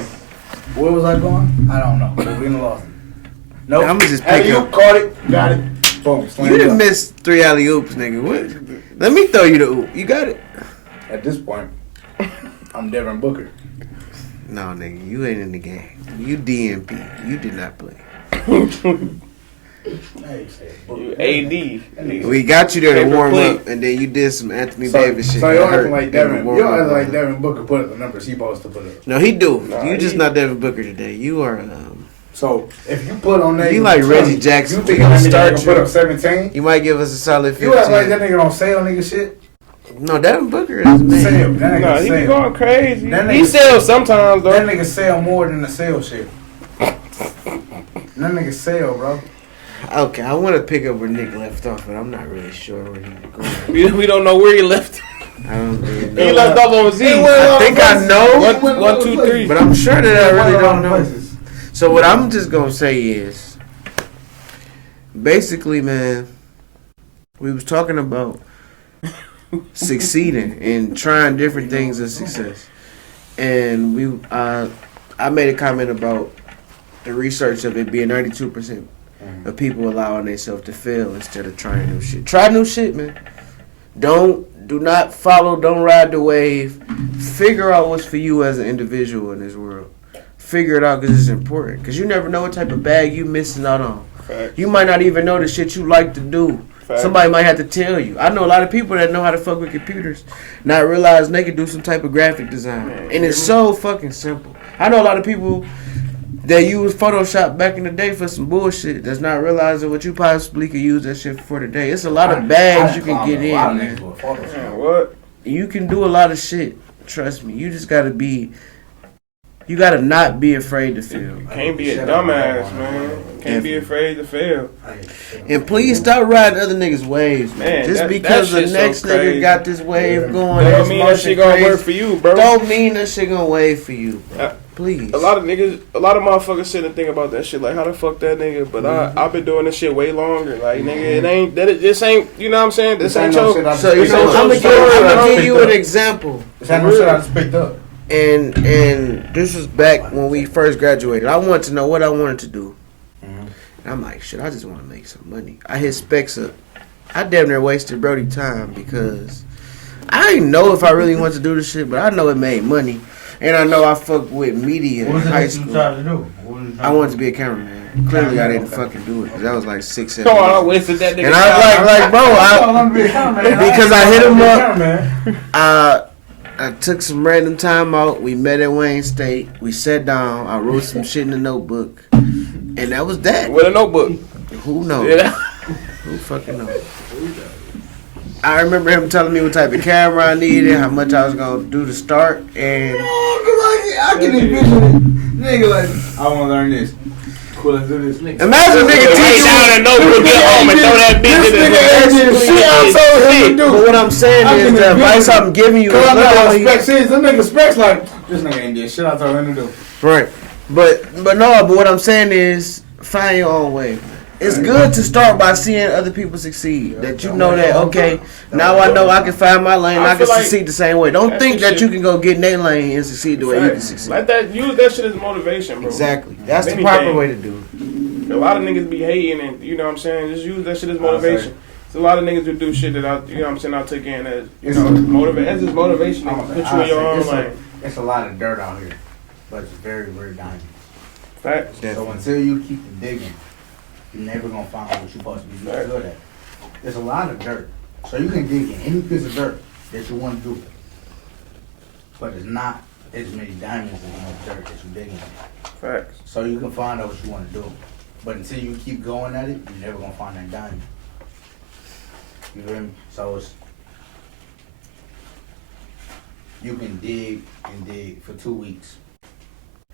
where was I going? I don't know. We lost. Nope. I'ma just pick Alley-oop, up. caught it. Got it. Boom. You Slammed done up. missed 3 alley oops, nigga. What? Let me throw you the oop. You got it? At this point, I'm Devin Booker. No, nigga. You ain't in the game. You DMP. You did not play. You AD. We got you there to Paper warm plate. up, and then you did some Anthony So Davis shit. y'all that acting hurt like in the Devin. warm Y'all up. acting like Devin Booker put up the numbers he supposed to put up. No, he do. Nah, You just he- not Devin Booker today. You are. So if you put on that, You like Reggie Jackson. You think We gonna that nigga start gonna put you. up 17? You might give us a solid 15. You act like that nigga don't sell nigga shit. No, Devin Booker is man. Sell. That Nah, nigga he be sell. going crazy. That He nigga- sells sometimes, That though. nigga sell more than the sell shit. That nigga sell, bro. Okay, I want to pick up where Nick left off, but I'm not really sure where he's going. We don't know where he left. I don't really know. He left off on Z. I think I know, One, 2, 3. but I'm sure that I really don't know. Places. So what I'm just gonna say is, basically, man, we was talking about succeeding and trying different things of success, and I made a comment about the research of it being 92% of people allowing themselves to fail instead of trying new shit. Try new shit, man. Do not follow, don't ride the wave. Figure out what's for you as an individual in this world. Figure it out because it's important. Because you never know what type of bag you missing out on. Facts. You might not even know the shit you like to do. Facts. Somebody might have to tell you. I know a lot of people that know how to fuck with computers, not realize they can do some type of graphic design. And it's so fucking simple. I know a lot of people that use Photoshop back in the day for some bullshit that's not realizing what you possibly could use that shit for today. It's a lot of bags you can get in, man. Man, what? You can do a lot of shit. Trust me. You just gotta be. You gotta not be afraid to fail. Can't be a dumbass, man. Can't be afraid to fail. And please stop riding other niggas' waves, man. Man, Just that because the shit's so next nigga crazy. got this wave going, That this don't mean that motion shit gonna crazy, work for you, bro. don't mean that shit gonna wave for you, bro. Please. A lot of motherfuckers sit and think about that shit, like, how the fuck that nigga? But I've been doing this shit way longer. Like, nigga, this ain't, you know what I'm saying? This ain't your. So you know, I'm gonna give you an example. This ain't no shit I just picked up. And this was back when we first graduated. I wanted to know what I wanted to do. And I'm like, shit, I just want to make some money. I hit specs up. I damn near wasted Brody time because I didn't know if I really wanted to do this shit, but I know it made money. And I know I fucked with media in high school. I wanted to be a cameraman. Clearly, I didn't fucking do it because that was like 6, 7 Come on, I years. wasted that nigga. And I was like, bro, because I hit him up. I took some random time out. We met at Wayne State. We sat down. I wrote some shit in the notebook. And that was that. With a notebook. Who knows? Yeah. Who fucking knows? I remember him telling me what type of camera I needed, how much I was going to do to start. And I can envision it. Nigga, like, I want to learn this. Cool, let's do this. imagine a nigga Write teaching down a notebook, get home, and throw that bitch in the shit I told him to do. But what I'm saying I is can the advice envision I'm giving you is Cause I know how literally... specs is. Them niggas specs like, this nigga ain't did shit I told him to do. Right. But what I'm saying is find your own way. It's good to start by seeing other people succeed. That you know that, okay, now I know I can find my lane. I can succeed the same way. Don't think that you can go get in their lane and succeed the way you can succeed. Use that shit as motivation, bro. Exactly. That's the proper way to do it. A lot of niggas be hating, and you know what I'm saying. Just use that shit as motivation. There's a lot of niggas who do shit that I'll take in as motivation. That's just motivation. Put you in your own lane. It's a lot of dirt out here, but it's very, very diamond. Facts. So until you keep digging, you're never gonna find what you're supposed to be good at. There's a lot of dirt, so you can dig in any piece of dirt that you want to do, but it's not as many diamonds as much dirt that you're digging in. Facts. So you can find out what you want to do, but until you keep going at it, you're never gonna find that diamond. You hear me? So you can dig and dig for 2 weeks.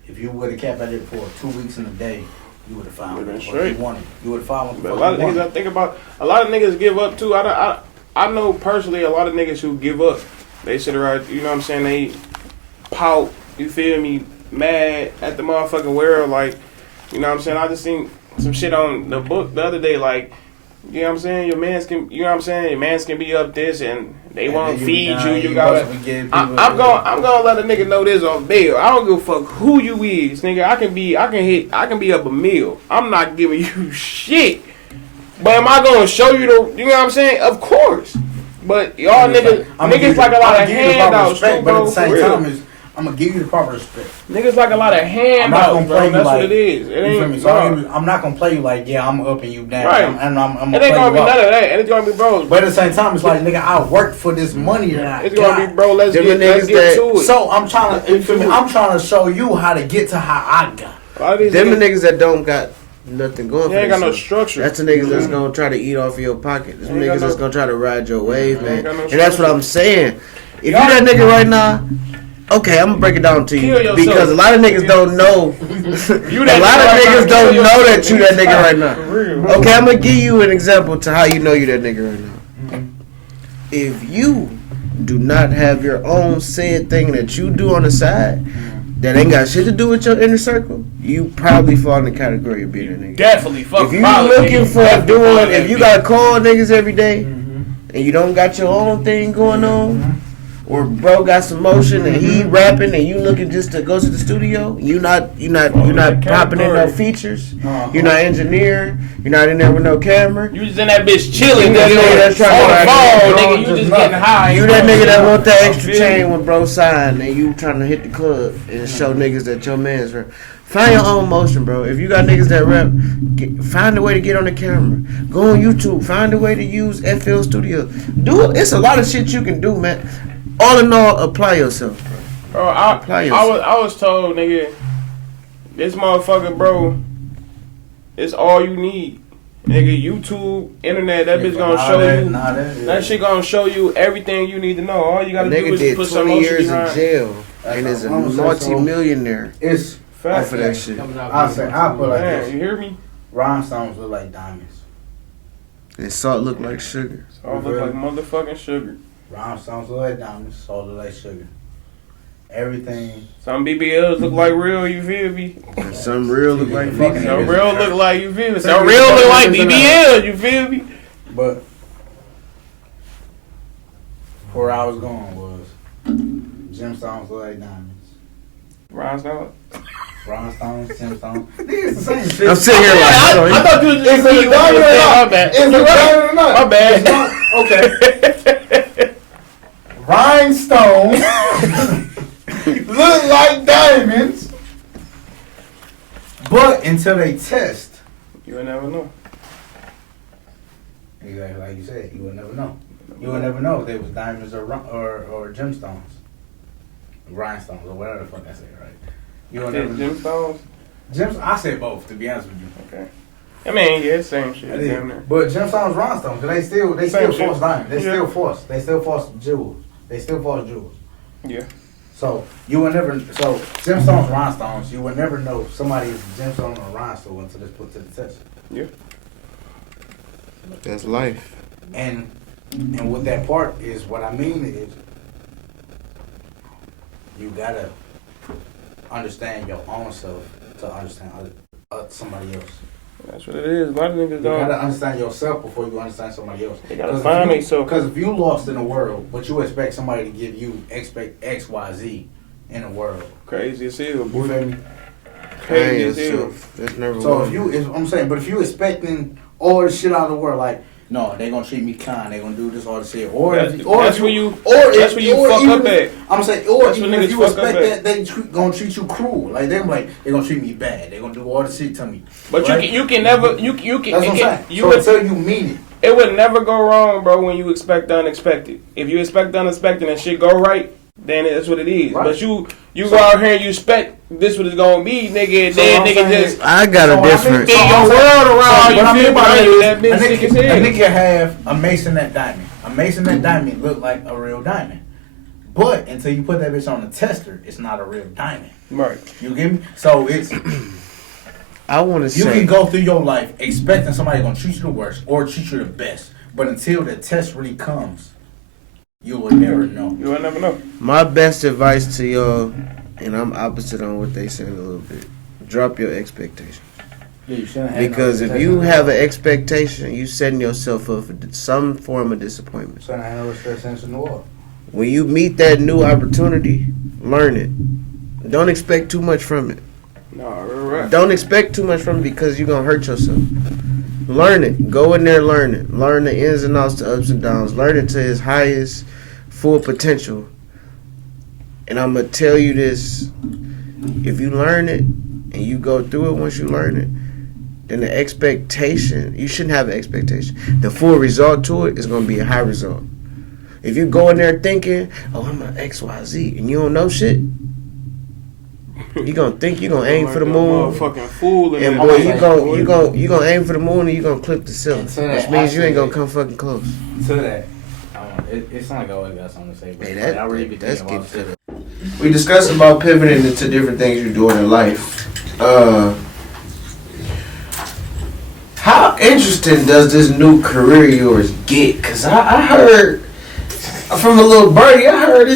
If you would have kept at it for 2 weeks in a day, you would have found what you wanted. You would have found what you wanted. A lot of niggas I think about, a lot of niggas give up too. I know personally a lot of niggas who give up. They sit around, you know what I'm saying, they pout, you feel me, mad at the motherfucking world. Like, you know what I'm saying, I just seen some shit on the book the other day, like, you know what I'm saying, your mans can be up this and they won't feed you. You gotta. I'm gonna let a nigga know this on bail. I don't give a fuck who you is, nigga. I can be up a meal. I'm not giving you shit. But am I gonna show you you know what I'm saying? Of course. But y'all niggas like a lot of handouts, but at the same time, I'm gonna give you the proper respect. Niggas like a lot of handouts, bro. That's what it is. It ain't. I'm not gonna play you like, yeah, I'm upping you down. Right. I'm it ain't gonna be none of that. And it's gonna be bros. But at the same time, it's like, nigga, I worked for this money that I got. It's gonna be, bro. Let's get to it. So I'm trying to show you how to get to how I got. Them the niggas that don't got nothing going. You ain't got no structure. That's the niggas that's gonna try to eat off of your pocket. Them niggas that's gonna try to ride your wave, man. And that's what I'm saying. If you that nigga right now. Okay, I'm gonna break it down to you because a lot of niggas don't know. A lot of niggas don't know that you that nigga right now. Okay, I'm gonna give you an example to how you know you that nigga right now. If you do not have your own said thing that you do on the side that ain't got shit to do with your inner circle, you probably fall in the category of being a nigga. Definitely, fuck. If you looking for if you gotta call niggas every day and you don't got your own thing going on. Or bro got some motion and he rapping and you looking just to go to the studio. You not popping in no features. You're not engineering. You're not in there with no camera. You just in that bitch chilling. That nigga that's trying to nigga. You just getting high. You that nigga that want that extra chain when bro signed and you trying to hit the club and show niggas that your man's rap. Find your own motion, bro. If you got niggas that rap, find a way to get on the camera. Go on YouTube. Find a way to use FL Studio. Do it. It's a lot of shit you can do, man. All in all, apply yourself, bro. I was told, nigga, this motherfucker, bro, it's all you need. Nigga, YouTube, internet, that bitch gonna show you. That shit gonna show you everything you need to know. All you gotta do is put some motion behind. Nigga did 20 years in jail and is a multi-millionaire. It's off of that shit. I'll put like this. You hear me? Rhinestones look like diamonds. And salt look like sugar. Salt look like motherfucking sugar. Rhinestones look like diamonds, salt look like sugar. Everything. Some BBLs look like real, you feel me? And some real look like BBL. Some real look like, you feel me? Some real look like BBL, you feel me? But where I was going was gemstones look like diamonds. Rhinestones? Rhinestones, gemstones. It's the same shit. I'm sitting here like, I thought you was just saying my bad. Is it diamond or not? My bad. Okay. Rhinestones look like diamonds, but until they test, you will never know. Exactly like you said, you will never know. You will never know if they was diamonds or gemstones, rhinestones or whatever the fuck I say, right? You will never know. Gemstones? I said both, to be honest with you. Okay. I mean, yeah, same shit. But gemstones, rhinestones, they still force diamonds. They still force. They still force jewels. They still force jewels. Yeah. So you will never. So gemstones, rhinestones, you will never know if somebody is a gemstone or a rhinestone until it's put to the test. Yeah. That's life. And with that part is what I mean is you gotta understand your own self to understand somebody else. That's what it is. A lot of niggas You don't. gotta understand yourself before you understand somebody else. They gotta find themselves. Because if you lost in the world, but you expect somebody to give you X, Y, Z in the world. Crazy as hell, You boy. feel me? Crazy as hell. That's never. So I'm saying, but if you expecting all the shit out of the world, like, no, they gonna treat me kind, they gonna do this, all this shit, That's where you fuck up at. I'm saying, or That's even when if niggas you fuck up expect at. that, they gonna treat you cruel. Like they gonna treat me bad. They gonna do all the shit to me. But right? you can never you can That's what I'm saying. you So would, until you mean it would never go wrong, bro, when you expect the unexpected. If you expect the unexpected and shit go right, then that's what it is. Right. But you go out here and you expect this what it's gonna be, nigga, and then nigga just I got a different. spin your world around. what I You mean feel by that me? is, That bitch sick as a hell. nigga have a masonite diamond. A masonite diamond look like a real diamond. But until you put that bitch on the tester, it's not a real diamond. Right. You get me? So it's I want to you say. can go through your life expecting somebody gonna treat you the worst or treat you the best. But until the test really comes, you will never know. You will never know. My best advice to y'all, and I'm opposite on what they said a little bit. Drop your expectations. Yeah, you shouldn't have Because if you have an expectation, you setting yourself up for some form of disappointment. shouldn't have no stress in the world. When you meet that new opportunity, learn it. Don't expect too much from it. No, right. Don't expect too much from it because you're going to hurt yourself. Learn it. Go in there, learn it. Learn the ins and outs, the ups and downs. Learn it to its highest full potential. And I'm going to tell you this. If you learn it and you go through it once you learn it, then the expectation, you shouldn't have an expectation. The full result to it is going to be a high result. If you go in there thinking, oh, I'm an XYZ, and you don't know shit, you gonna think you gonna aim for the moon, Motherfucking fool. and boy, you gonna aim for the moon, and you gonna clip the ceiling, which means you ain't gonna come fucking close. To that, it's not like I always got something to say, but Hey, I really be that's thinking about getting shit. We discussed about pivoting into different things you're doing in life. How interesting does this new career of yours get? Cause I heard from a little birdie, I heard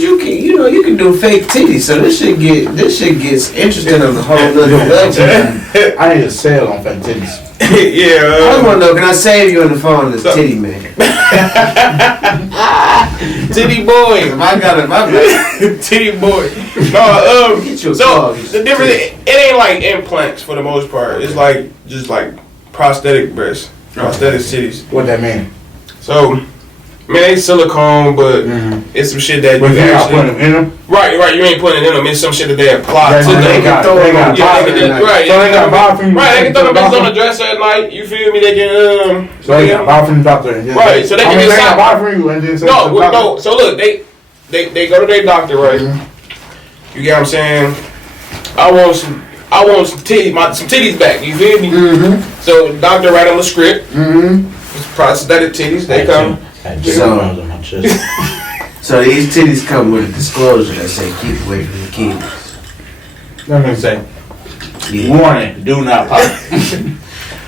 you can do fake titties. So this shit gets interesting on a whole nother level. I need to sell on fake titties. Yeah. I just want to know, can I save you on the phone as Titty Man? Titty boy. If I got Titty boy. No, Get your so dogs. the difference, it ain't like implants for the most part. It's like just like prosthetic breasts, prosthetic titties. What that mean? So, man, it's silicone, but it's some shit that But you you not actually putting them in them? right. You ain't putting it in them. It's some shit that they apply to They them. got throw it buy Yeah, they can just, right. So they got buy from you. Right, they can throw the bitches on the dresser at night. You feel me? They can So they got buy from the doctor. And just, Right, so they can they just got buy from you and then say No, to the doctor. no. So look, they go to their doctor, right? You get what I'm saying? I want some titties, some titties back. You feel me? So the doctor write them a script. Prosthetic titties, they come. So these titties come with a disclosure that say keep away from the kids. Let me say, Yeah. warning, do not pop.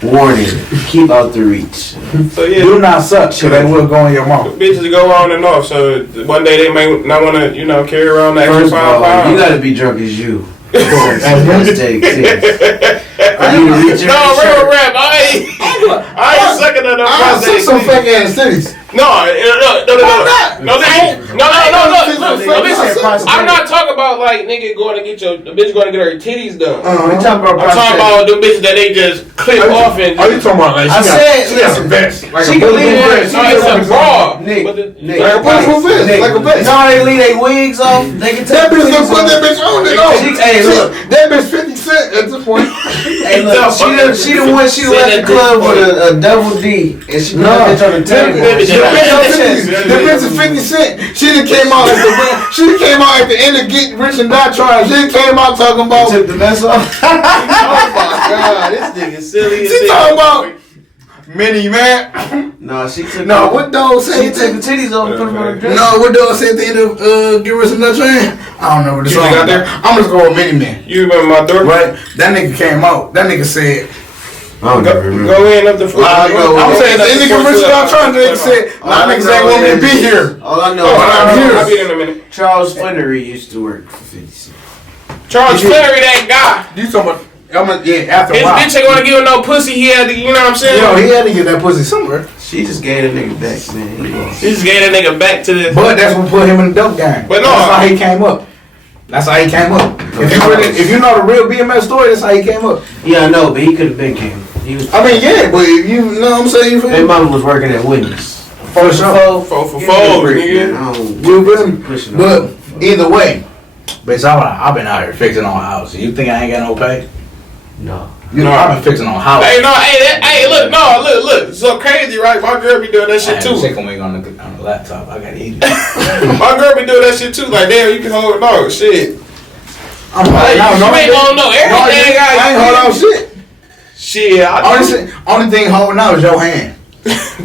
Warning, keep out the reach. So yeah, Do not suck, because they will go in your mouth. bitches go on and off. So one day they may not want to, carry around that extra First of 5 all, pounds. you gotta be drunk as you. Prosthetic titties. I need to reach No, your real shirt. rap. I ain't sucking on no I prosthetic see some titties. fake ass titties. No, listen. I'm not talking about like nigga going to get the bitch going to get her titties done. We talking about I'm talking prosthetic. about them bitches that they just clip off and. Are you talking about like I said, she got a vest? Like she a can bulletproof leave vest. No, it's a bra. Nick, But Nick, Like a bulletproof vest, Nick, like a vest. No, they leave their wigs off. They can That take bitch the done put that wigs bitch on it. Hey, look. That bitch 50 Cent at this point. Hey, look, she the one she left the club with a double D, and she put that bitch on the table. The bitch is 50 Cent. She done came out at the end of Get Rich and Die Trying. She done came out talking about. Took the mess off. Oh my God, this nigga silly. she talking about mini man. No, she took. No, what dog She said? took the titties off and put them on the dress. No, what dog said at the end of Get Rich and Die Trying? I don't know what the You song got is. there? I'm just going with Mini Man. You remember my door? Right? That nigga came out. That nigga said. I don't Go in up the floor. I'm saying that nigga Rich and Die Trying. Nigga said, "Nah, niggas ain't want me to be here." All I know, I'm here. I'll be in a minute. Charles Flannery used to work for 50 Cent. Charles Flannery, that guy. You talking about? After a His while. bitch ain't gonna give him no pussy. He had to, you know what I'm saying? Yo, he had to get that pussy somewhere. She just gave the nigga back, man. He lost. He just gave that nigga back to the. But that's what put him in the dope game. But no, that's how he came up. That's how he came up. If you know the real BMS story, that's how he came up. Yeah, I know, but he could have been king. He was. I mean, yeah, but you know what I'm saying? You feel His me? mama was working at Wendy's. For sure. four, nigga. You feel me? But either way, bitch, I've been out here fixing on houses. You think I ain't got no pay? No. I've been fixing on houses. Hey, look. So crazy, right? My girl be doing that shit too. Chicken wing on the laptop. I gotta eat it. My girl be doing that shit too. Like, damn, you can hold dog. Shit. I'm like, you ain't gonna know everything. I ain't hold on shit. Shit, Only thing holding out is your hand.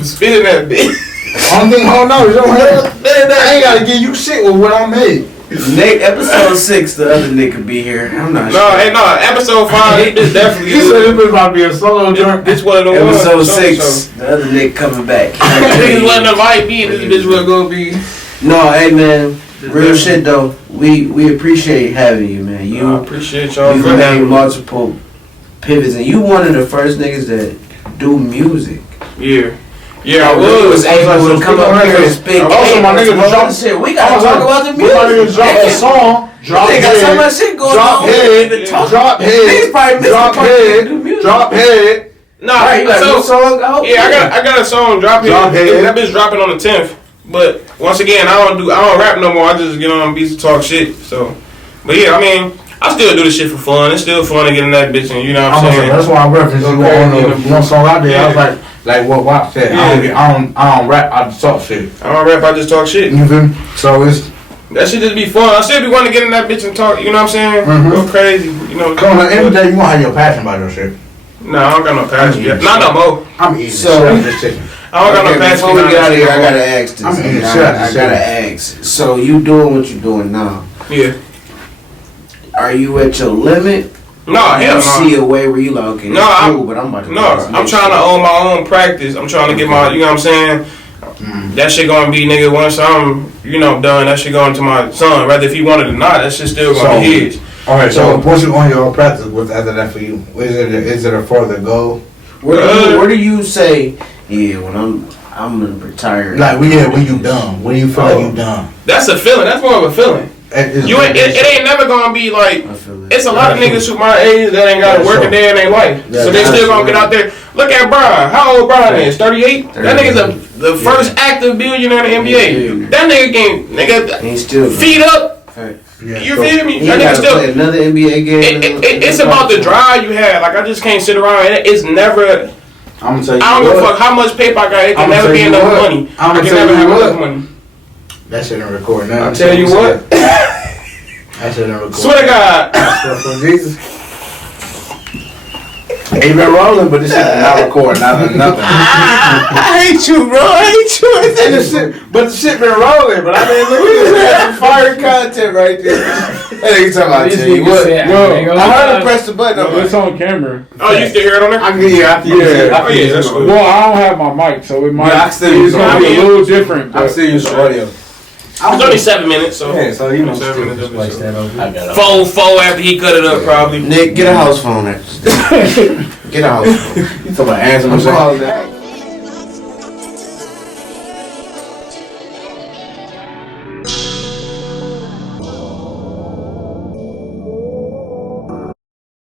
spinning that bitch. Only thing holding out is your hand. I ain't gotta give you shit with what I made. Nate, episode 6, the other nigga be here. I'm not sure. No, episode 5, this definitely. He said this was about to be a solo joint. This one of the ones. Episode 6, the other nigga coming back. Niggas wasn't the right beat. This bitch was gonna be. No, hey man, real shit though. We appreciate having you, man. You I appreciate y'all you for made having me. multiple pivots, and you one of the first niggas that do music. Yeah, I was able to come up here and speak. Also, my niggas drop shit. We gotta talk about the music. My niggas drop a song. They got so much shit going Drop on. head. Drop Niggas probably head. missing Drop the part to head. do music. Drop head. Nah, Right, like, so what song? I got a song dropping. Drop head. That bitch dropping on the 10th. But once again, I don't rap no more. I just get on beats and talk shit. So, but yeah, I mean, I still do this shit for fun. It's still fun to get in that bitch, and you know what I'm saying. That's why I referenced you on the one song I did. I was like what Wop said. Yeah. I don't rap. I just talk shit. I don't rap. I just talk shit. You feel me? So it's That shit just be fun. I still be wanting to get in that bitch and talk. You know what I'm saying? Go crazy. You know. come on. Every day you gonna have your passion about your shit. Nah, I don't got no passion. Not no more. I'm eating So- shit out of this chicken. I don't got no passion. Before we get out of here, I behind gotta ask this. I'm eating shit out I this gotta shit. ask. So you doing what you doing now? that shit. Are you at your limit? Yeah. No, You hell no. see a way where you like, okay, No, that's I'm- cool, but I'm about to No, do some I'm next trying to shit. own my own practice. I'm trying to get my, you know what I'm saying? That shit gonna be, nigga, once I'm, done, that shit going to my son. Rather if he wanted it or not, that shit still gonna be his. Alright, so what's you on your practice with after that for you? Is it a further goal? Where do you say, yeah, when I'm gonna retire? Like when you done? When you feel like you done? That's a feeling. That's more of a feeling. It ain't never gonna be like. I feel it. It's a lot of niggas who my age that ain't got to work a day in their life. Yeah, So they still gonna get out there. Look at Brian. How old Brian is? 38? That nigga's the first active billionaire in the NBA. That nigga can, He's still feet up. Right. You feel me? He That nigga gotta still. play another NBA game. It's about the drive you have. Like, I just can't sit around. It's never. I'm gonna tell you I don't give a what. fuck how much paper I got. It can I'ma never tell be you enough what. money. I'ma I can tell never you have what. enough money. That shit ain't recording now. I'll tell you what. That shit ain't recording. Swear to God. Stuff from Jesus. He been rolling, but this shit is not recording. Nothing. I hate you, bro. I hate you. And the shit been rolling, but I mean, look, we just had some fire content right there. That nigga talking about, tell you what. I heard him press the button No, on it's on camera. Oh, you still hear it on there? I can hear after you. Oh, yeah, that's cool. Well, I don't have my mic, so it might. Yeah, I still use it's gonna be a audio. little different. I'm But still using audio. It's only 7 minutes, so. Yeah, so you know, 7 minutes. still like that over. I got it. 4 after he cut it up, probably. Nick, get a house phone. Get a house phone. You talking about answering I'm my calling that.